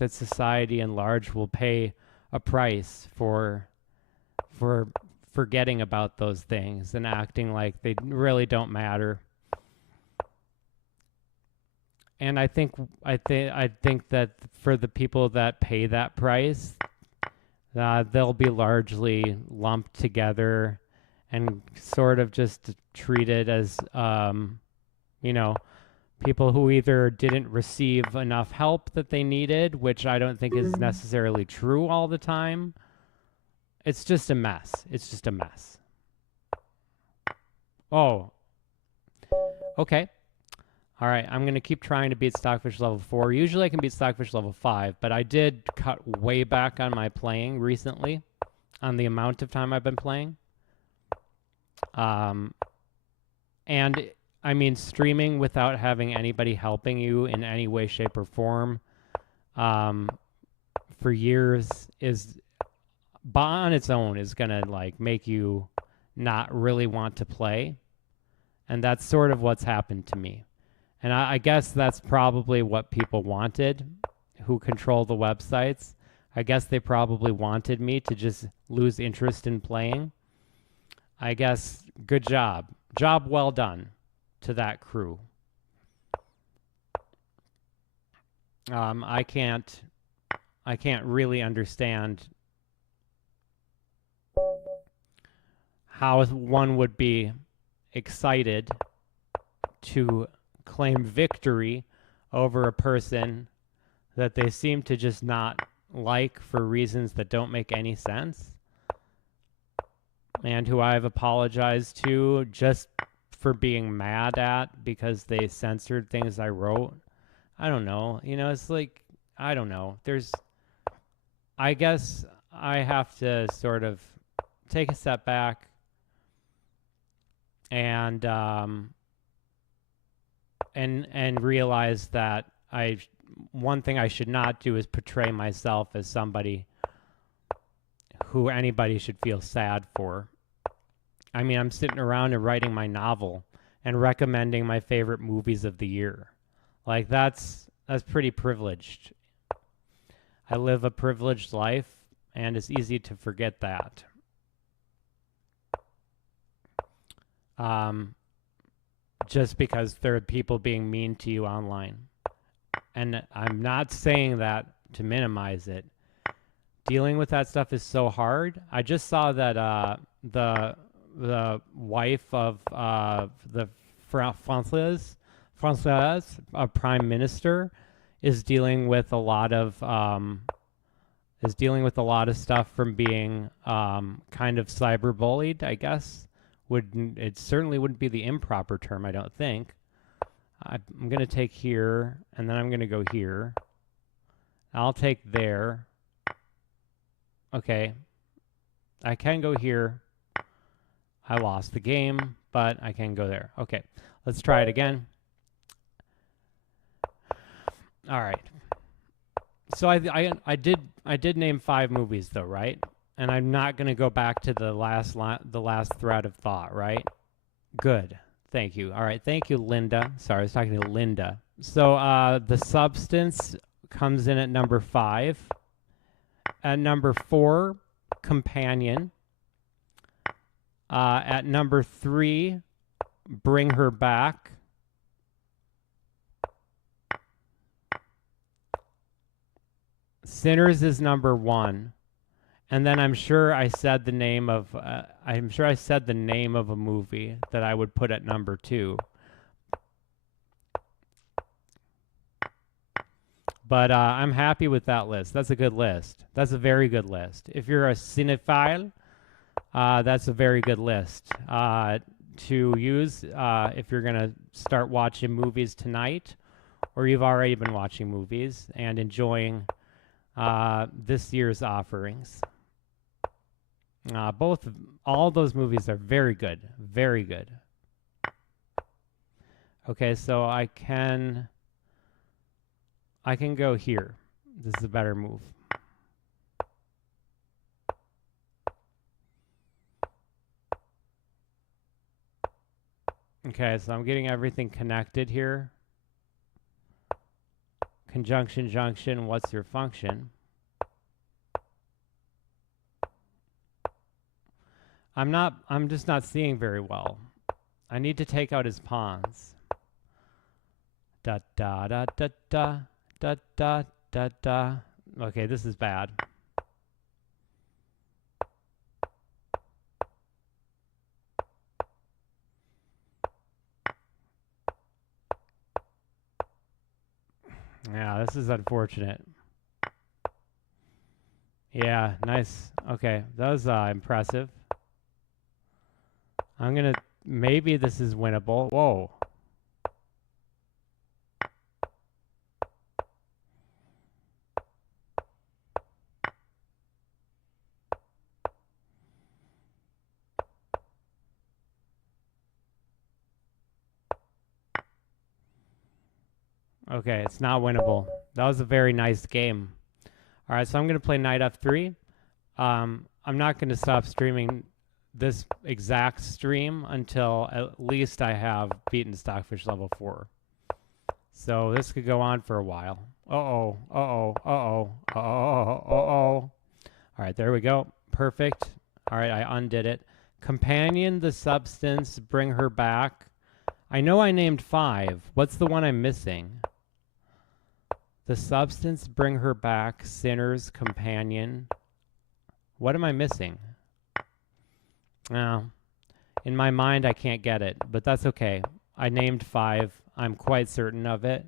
society in large will pay a price for forgetting about those things and acting like they really don't matter. And I think that for the people that pay that price, they'll be largely lumped together and sort of just treated as people who either didn't receive enough help that they needed, which I don't think is necessarily true all the time. It's just a mess. It's just a mess. Oh. Okay. All right. I'm going to keep trying to beat Stockfish level 4. Usually I can beat Stockfish level 5, but I did cut way back on my playing recently, on the amount of time I've been playing. And I mean, streaming without having anybody helping you in any way, shape, or form for years is, on its own, is going to like make you not really want to play. And that's sort of what's happened to me. And I guess that's probably what people wanted who control the websites. I guess they probably wanted me to just lose interest in playing. I guess good job. Job well done to that crew. I can't really understand how one would be excited to claim victory over a person that they seem to just not like for reasons that don't make any sense, and who I've apologized to just for being mad at because they censored things I wrote. I don't know. It's like, I don't know. I guess I have to sort of take a step back and realize that one thing I should not do is portray myself as somebody who anybody should feel sad for. I mean, I'm sitting around and writing my novel and recommending my favorite movies of the year. Like that's pretty privileged. I live a privileged life, and it's easy to forget that. just because there are people being mean to you online. And I'm not saying that to minimize it. Dealing with that stuff is so hard. I just saw that the wife of the Française prime minister is dealing with a lot of stuff from being kind of cyberbullied, I guess. It certainly wouldn't be the improper term, I don't think. I'm going to take here, and then I'm going to go here. I'll take there. Okay. I can go here. I lost the game, but I can go there. Okay. Let's try it again. All right. So I did name 5 movies though, right? And I'm not going to go back to the last thread of thought, right? Good. Thank you. All right. Thank you, Linda. Sorry, I was talking to Linda. So The Substance comes in at number 5. At number 4, Companion. At number 3, Bring Her Back. Sinners is number 1. And then I'm sure I said the name of a movie that I would put at number 2. But I'm happy with that list. That's a good list. That's a very good list. If you're a cinephile, that's a very good list to use if you're going to start watching movies tonight, or you've already been watching movies and enjoying this year's offerings. All those movies are very good. Very good. Okay, so I can go here. This is a better move. Okay, so I'm getting everything connected here. Conjunction, junction, what's your function? I'm just not seeing very well. I need to take out his pawns. Da da da da da da da da da. Okay, this is bad. Yeah, this is unfortunate. Yeah, nice. Okay, that was impressive. Maybe this is winnable. Whoa. Okay, it's not winnable. That was a very nice game. All right, so I'm going to play knight f3. I'm not going to stop streaming this exact stream until at least I have beaten Stockfish level 4. So this could go on for a while. Uh-oh, uh-oh, uh-oh, uh-oh, uh-oh. All right, there we go. Perfect. All right, I undid it. Companion, The Substance, Bring Her Back. I know I named 5. What's the one I'm missing? The Substance, Bring Her Back, Sinners, Companion. What am I missing? No. In my mind, I can't get it, but that's okay. I named 5. I'm quite certain of it.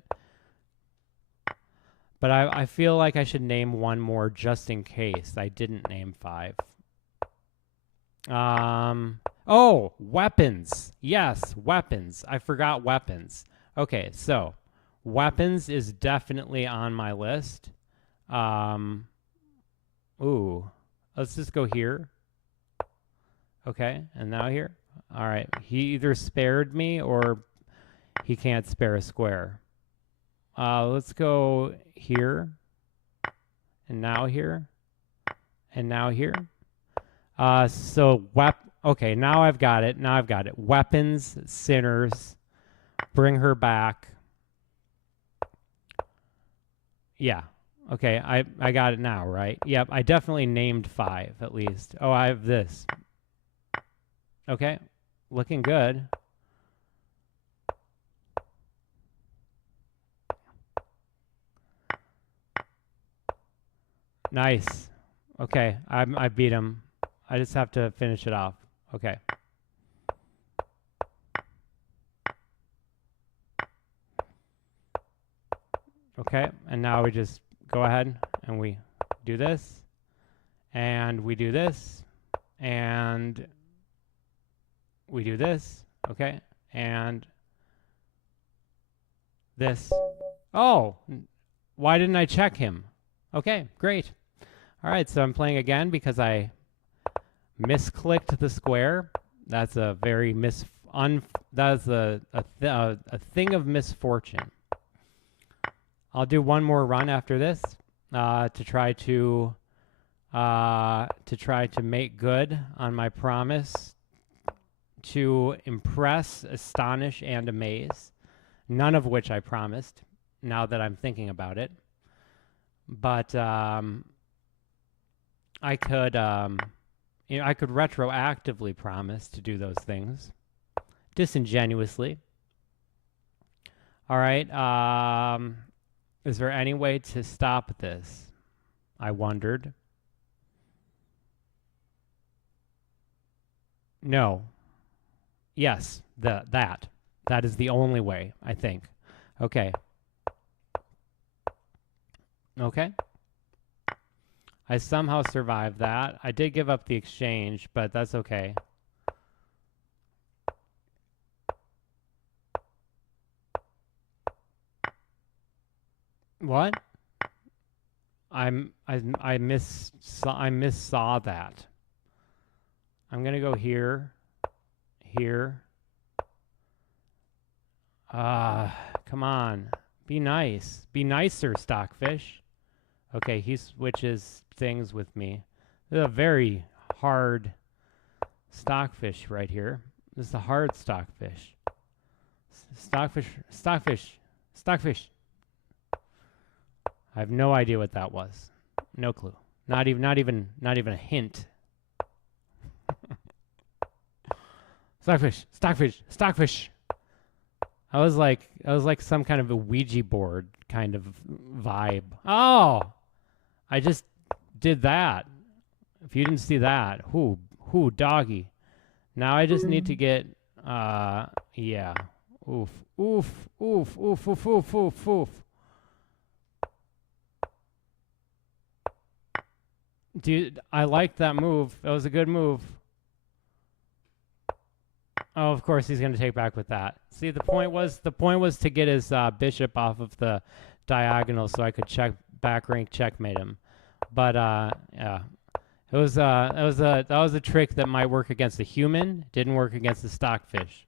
But I feel like I should name one more just in case I didn't name 5. Oh, weapons. Yes, weapons. I forgot weapons. Okay, so weapons is definitely on my list. Ooh, let's just go here. Okay, and now here. All right, he either spared me or he can't spare a square. Let's go here, and now here, and now here. Okay, now I've got it. Now I've got it. Weapons, Sinners, Bring Her Back. Yeah. Okay, I got it now, right? Yep, I definitely named 5 at least. Oh, I have this. Okay, looking good. Nice. Okay, I beat him. I just have to finish it off. Okay. Okay, and now we just go ahead and we do this, and we do this, and we do this, okay, and this. Oh, why didn't I check him? Okay, great. All right, so I'm playing again because I misclicked the square. That's a very that's a thing of misfortune. I'll do one more run after this to try to make good on my promise to impress, astonish, and amaze. None of which I promised. Now that I'm thinking about it, but I could I could retroactively promise to do those things disingenuously. All right. Is there any way to stop this? I wondered. No. Yes, that is the only way, I think. Okay. Okay. I somehow survived that. I did give up the exchange, but that's okay. What? I missaw that. I'm gonna go here, here. Come on. Be nice. Be nicer, Stockfish. Okay, he switches things with me. This is a very hard Stockfish right here. This is a hard Stockfish. Stockfish. I have no idea what that was. No clue. Not even a hint. Stockfish. I was like some kind of a Ouija board kind of vibe. Oh, I just did that. If you didn't see that, who doggy. Now I just need to get yeah. Oof. Dude, I liked that move. That was a good move. Oh, of course he's going to take back with that. See, the point was to get his bishop off of the diagonal so I could back rank checkmate him. But yeah, that was a trick that might work against a human. Didn't work against the Stockfish.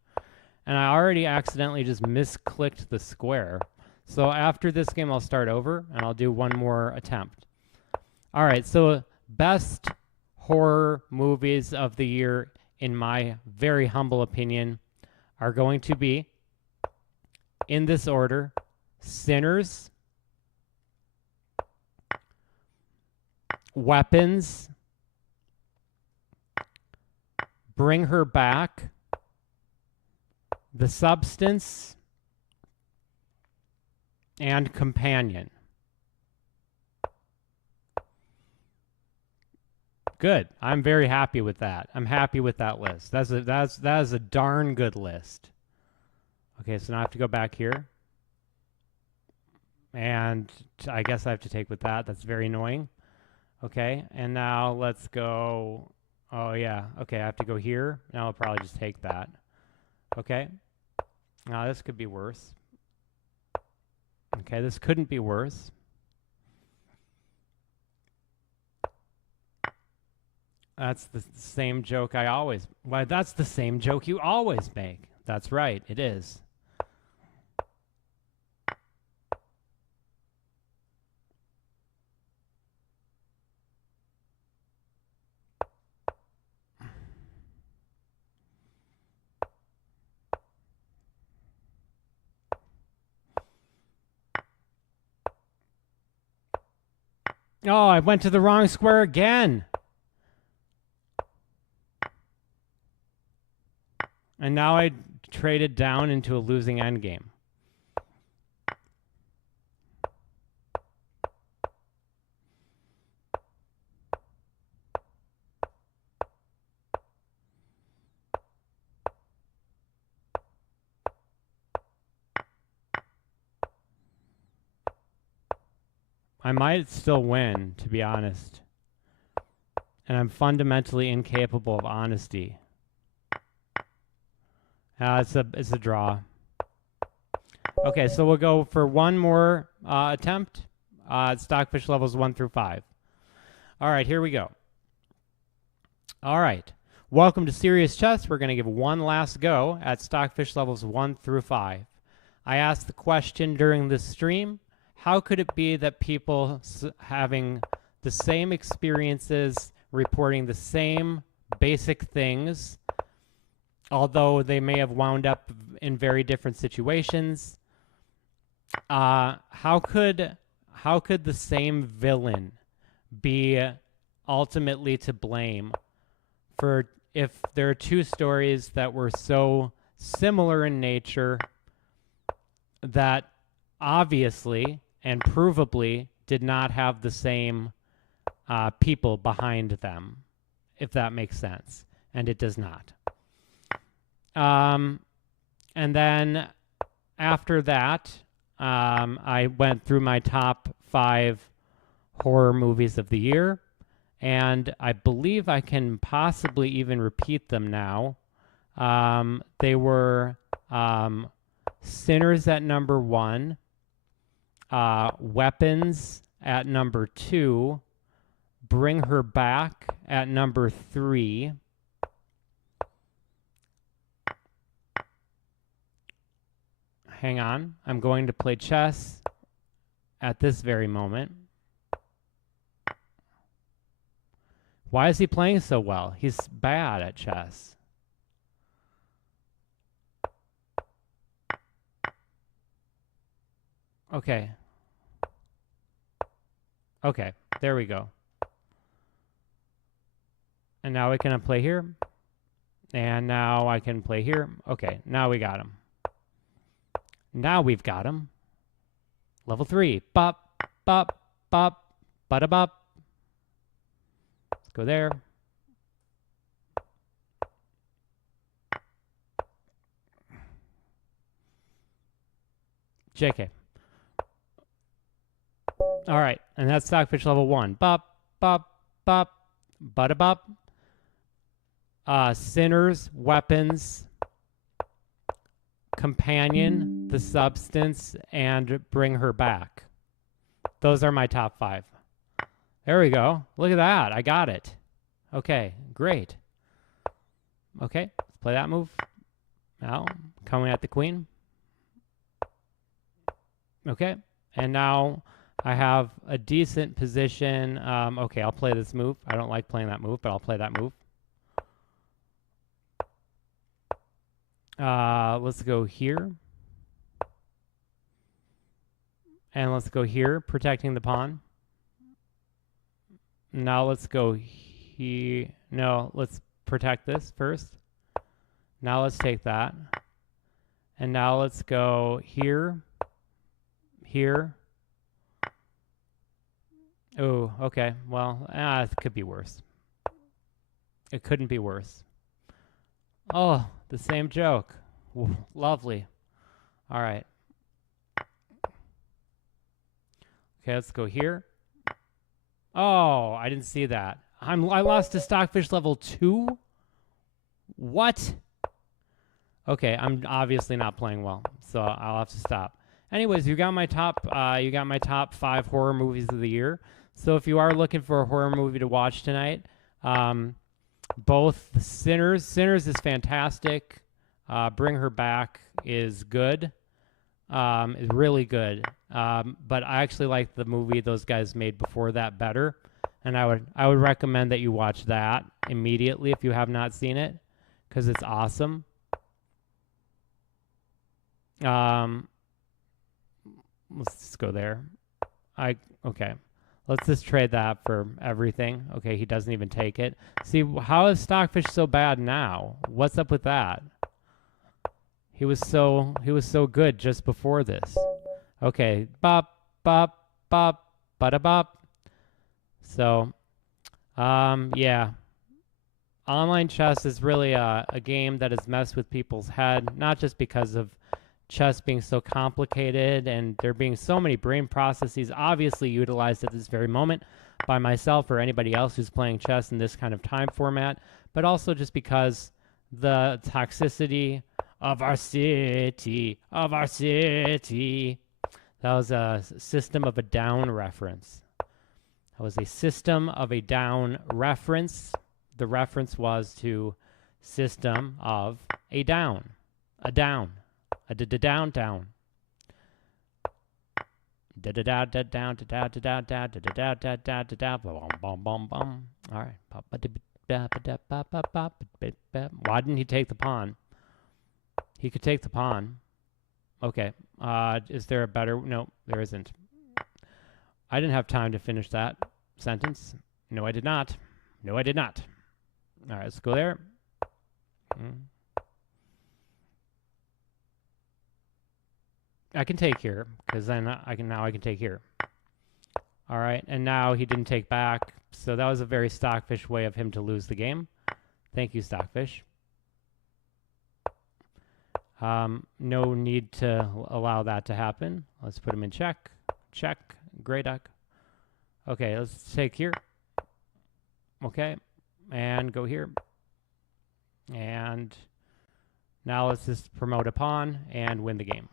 And I already accidentally just misclicked the square. So after this game, I'll start over and I'll do one more attempt. All right, so best horror movies of the year, in my very humble opinion, are going to be, in this order, Sinners, Weapons, Bring Her Back, The Substance, and Companion. Good. I'm very happy with that. I'm happy with that list. That is a darn good list. Okay, so now I have to go back here. And I guess I have to take with that. That's very annoying. Okay, and now let's go. Oh, yeah. Okay, I have to go here. Now I'll probably just take that. Okay. Now this could be worse. Okay, this couldn't be worse. That's the same joke I always... Why, that's the same joke you always make. That's right, it is. Oh, I went to the wrong square again. And now I traded down into a losing endgame. I might still win, to be honest. And I'm fundamentally incapable of honesty. It's a draw. Okay, so we'll go for one more attempt. Stockfish levels 1 through 5. All right, here we go. All right. Welcome to Serious Chess. We're going to give one last go at Stockfish levels 1 through 5. I asked the question during this stream, how could it be that people having the same experiences, reporting the same basic things, although they may have wound up in very different situations, how could the same villain be ultimately to blame for if there are two stories that were so similar in nature that obviously and provably did not have the same people behind them, if that makes sense, and it does not. And then after that, I went through my top 5 horror movies of the year, and I believe I can possibly even repeat them now. They were Sinners at number 1, Weapons at number 2, Bring Her Back at number 3, hang on, I'm going to play chess at this very moment. Why is he playing so well? He's bad at chess. Okay. Okay, there we go. And now we can play here. And now I can play here. Okay, now we got him. Now we've got him. Level 3. Bop, bop, bop, bada bop. Let's go there. JK. All right, and that's Stockfish level 1. Bop, bop, bop, bada bop. Sinners, Weapons, Companion, The Substance, and Bring Her Back. Those are my top 5. There we go. Look at that. I got it. Okay, great. Okay, let's play that move. Now, coming at the queen. Okay, and now I have a decent position. Okay, I'll play this move. I don't like playing that move, but I'll play that move. Let's go here. And let's go here, protecting the pawn. Now let's go here. No, let's protect this first. Now let's take that. And now let's go here. Here. Oh, okay. Well, it could be worse. It couldn't be worse. Oh, the same joke. Ooh, lovely. All right. Okay, let's go here. Oh, I didn't see that. I lost to Stockfish level 2? What? Okay, I'm obviously not playing well, so I'll have to stop. Anyways, you got my top 5 horror movies of the year. So if you are looking for a horror movie to watch tonight, both Sinners is fantastic. Bring Her Back is good. Is really good. But I actually like the movie those guys made before that better, and I would recommend that you watch that immediately if you have not seen it, because it's awesome. Let's just go there. Okay. Let's just trade that for everything. Okay, he doesn't even take it. See, how is Stockfish so bad now? What's up with that? He was so good just before this. Okay, bop, bop, bop, bada bop. So, yeah. Online chess is really a game that has messed with people's head, not just because of chess being so complicated and there being so many brain processes obviously utilized at this very moment by myself or anybody else who's playing chess in this kind of time format, but also just because the toxicity of our city, that was a System of a Down reference. That was a System of a Down reference. The reference was to System of a Down, a down, a down, down. All right. Why didn't he take the pawn? He could take the pawn. Okay. Is there a better? No, there isn't. I didn't have time to finish that sentence. No, I did not. No, I did not. All right, let's go there. I can take here because then I can take here. All right, and now he didn't take back, so that was a very Stockfish way of him to lose the game. Thank you, Stockfish. No need to allow that to happen. Let's put him in check. Check. Gray duck. Okay, let's take here. Okay, and go here. And now let's just promote a pawn and win the game.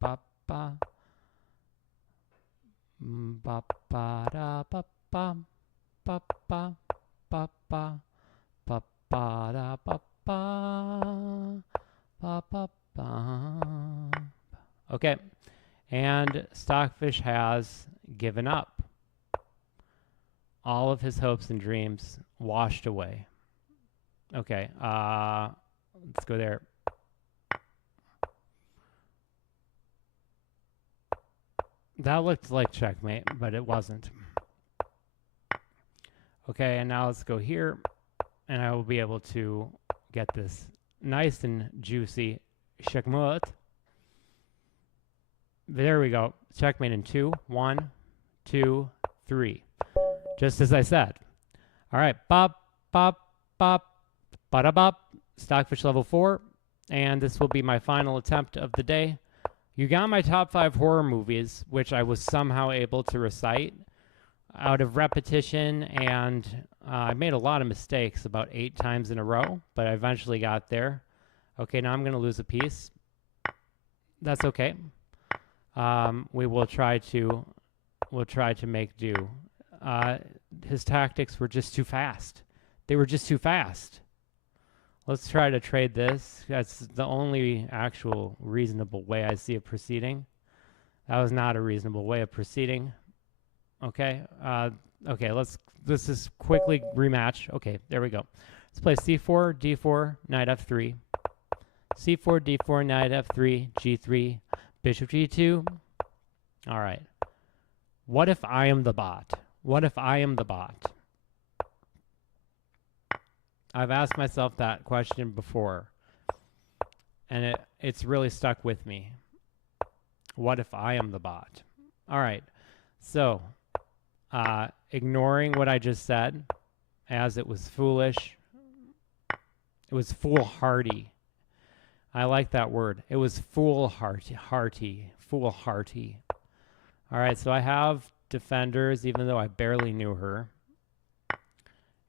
Ba ba ba ba da ba ba ba ba ba ba ba ba da ba ba ba ba ba. Okay, and Stockfish has given up. All of his hopes and dreams washed away. Okay, let's go there. That looked like checkmate, but it wasn't. Okay, and now let's go here, and I will be able to get this nice and juicy checkmate. There we go. Checkmate in 2, 1, 2, 3. Just as I said. All right, bop, bop, bop, bada bop. Stockfish level 4, and this will be my final attempt of the day. You got my top 5 horror movies, which I was somehow able to recite out of repetition, and I made a lot of mistakes about 8 times in a row, but I eventually got there. Okay, now I'm going to lose a piece. That's okay. We'll try to make do. His tactics were just too fast. They were just too fast. Let's try to trade this. That's the only actual reasonable way I see it proceeding. That was not a reasonable way of proceeding. Okay. Okay, let's just quickly rematch. Okay, there we go. Let's play c4, d4, knight f3. c4, d4, knight f3, g3, bishop g2. All right. What if I am the bot? What if I am the bot? I've asked myself that question before, and it's really stuck with me. What if I am the bot? All right, so ignoring what I just said, as it was foolish, it was foolhardy. I like that word. It was foolhardy. All right, so I have defenders, even though I barely knew her,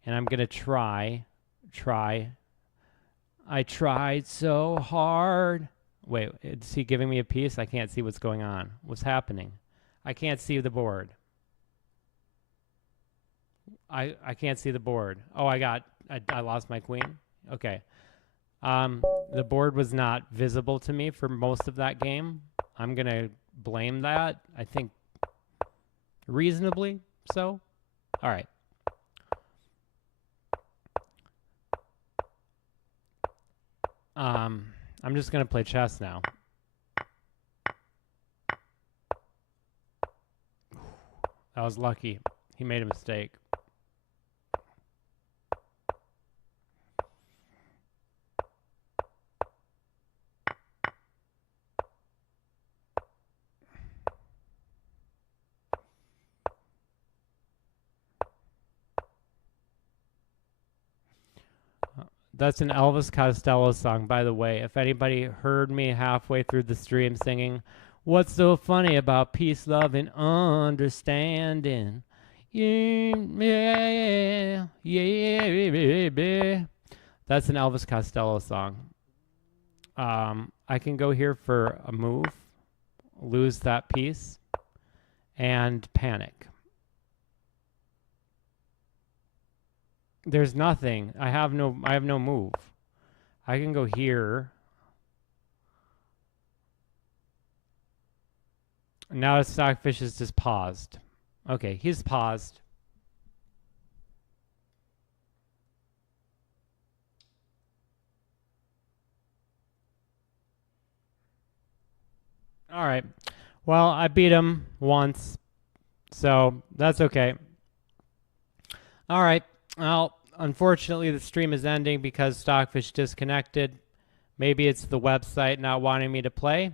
and I'm going to try. I tried so hard. Wait, is he giving me a piece? I can't see what's going on. What's happening? I can't see the board. I can't see the board. Oh, I lost my queen. Okay. The board was not visible to me for most of that game. I'm going to blame that. I think reasonably so. All right. I'm just going to play chess now. That was lucky. He made a mistake. That's an Elvis Costello song, by the way. If anybody heard me halfway through the stream singing, "What's so funny about peace, love, and understanding?" Yeah, yeah, yeah, yeah. That's an Elvis Costello song. I can go here for a move, lose that piece, and panic. There's nothing. I have no move. I can go here. Now Stockfish is just paused. Okay, he's paused. All right. Well, I beat him once, so that's okay. All right. Well, unfortunately, the stream is ending because Stockfish disconnected. Maybe it's the website not wanting me to play.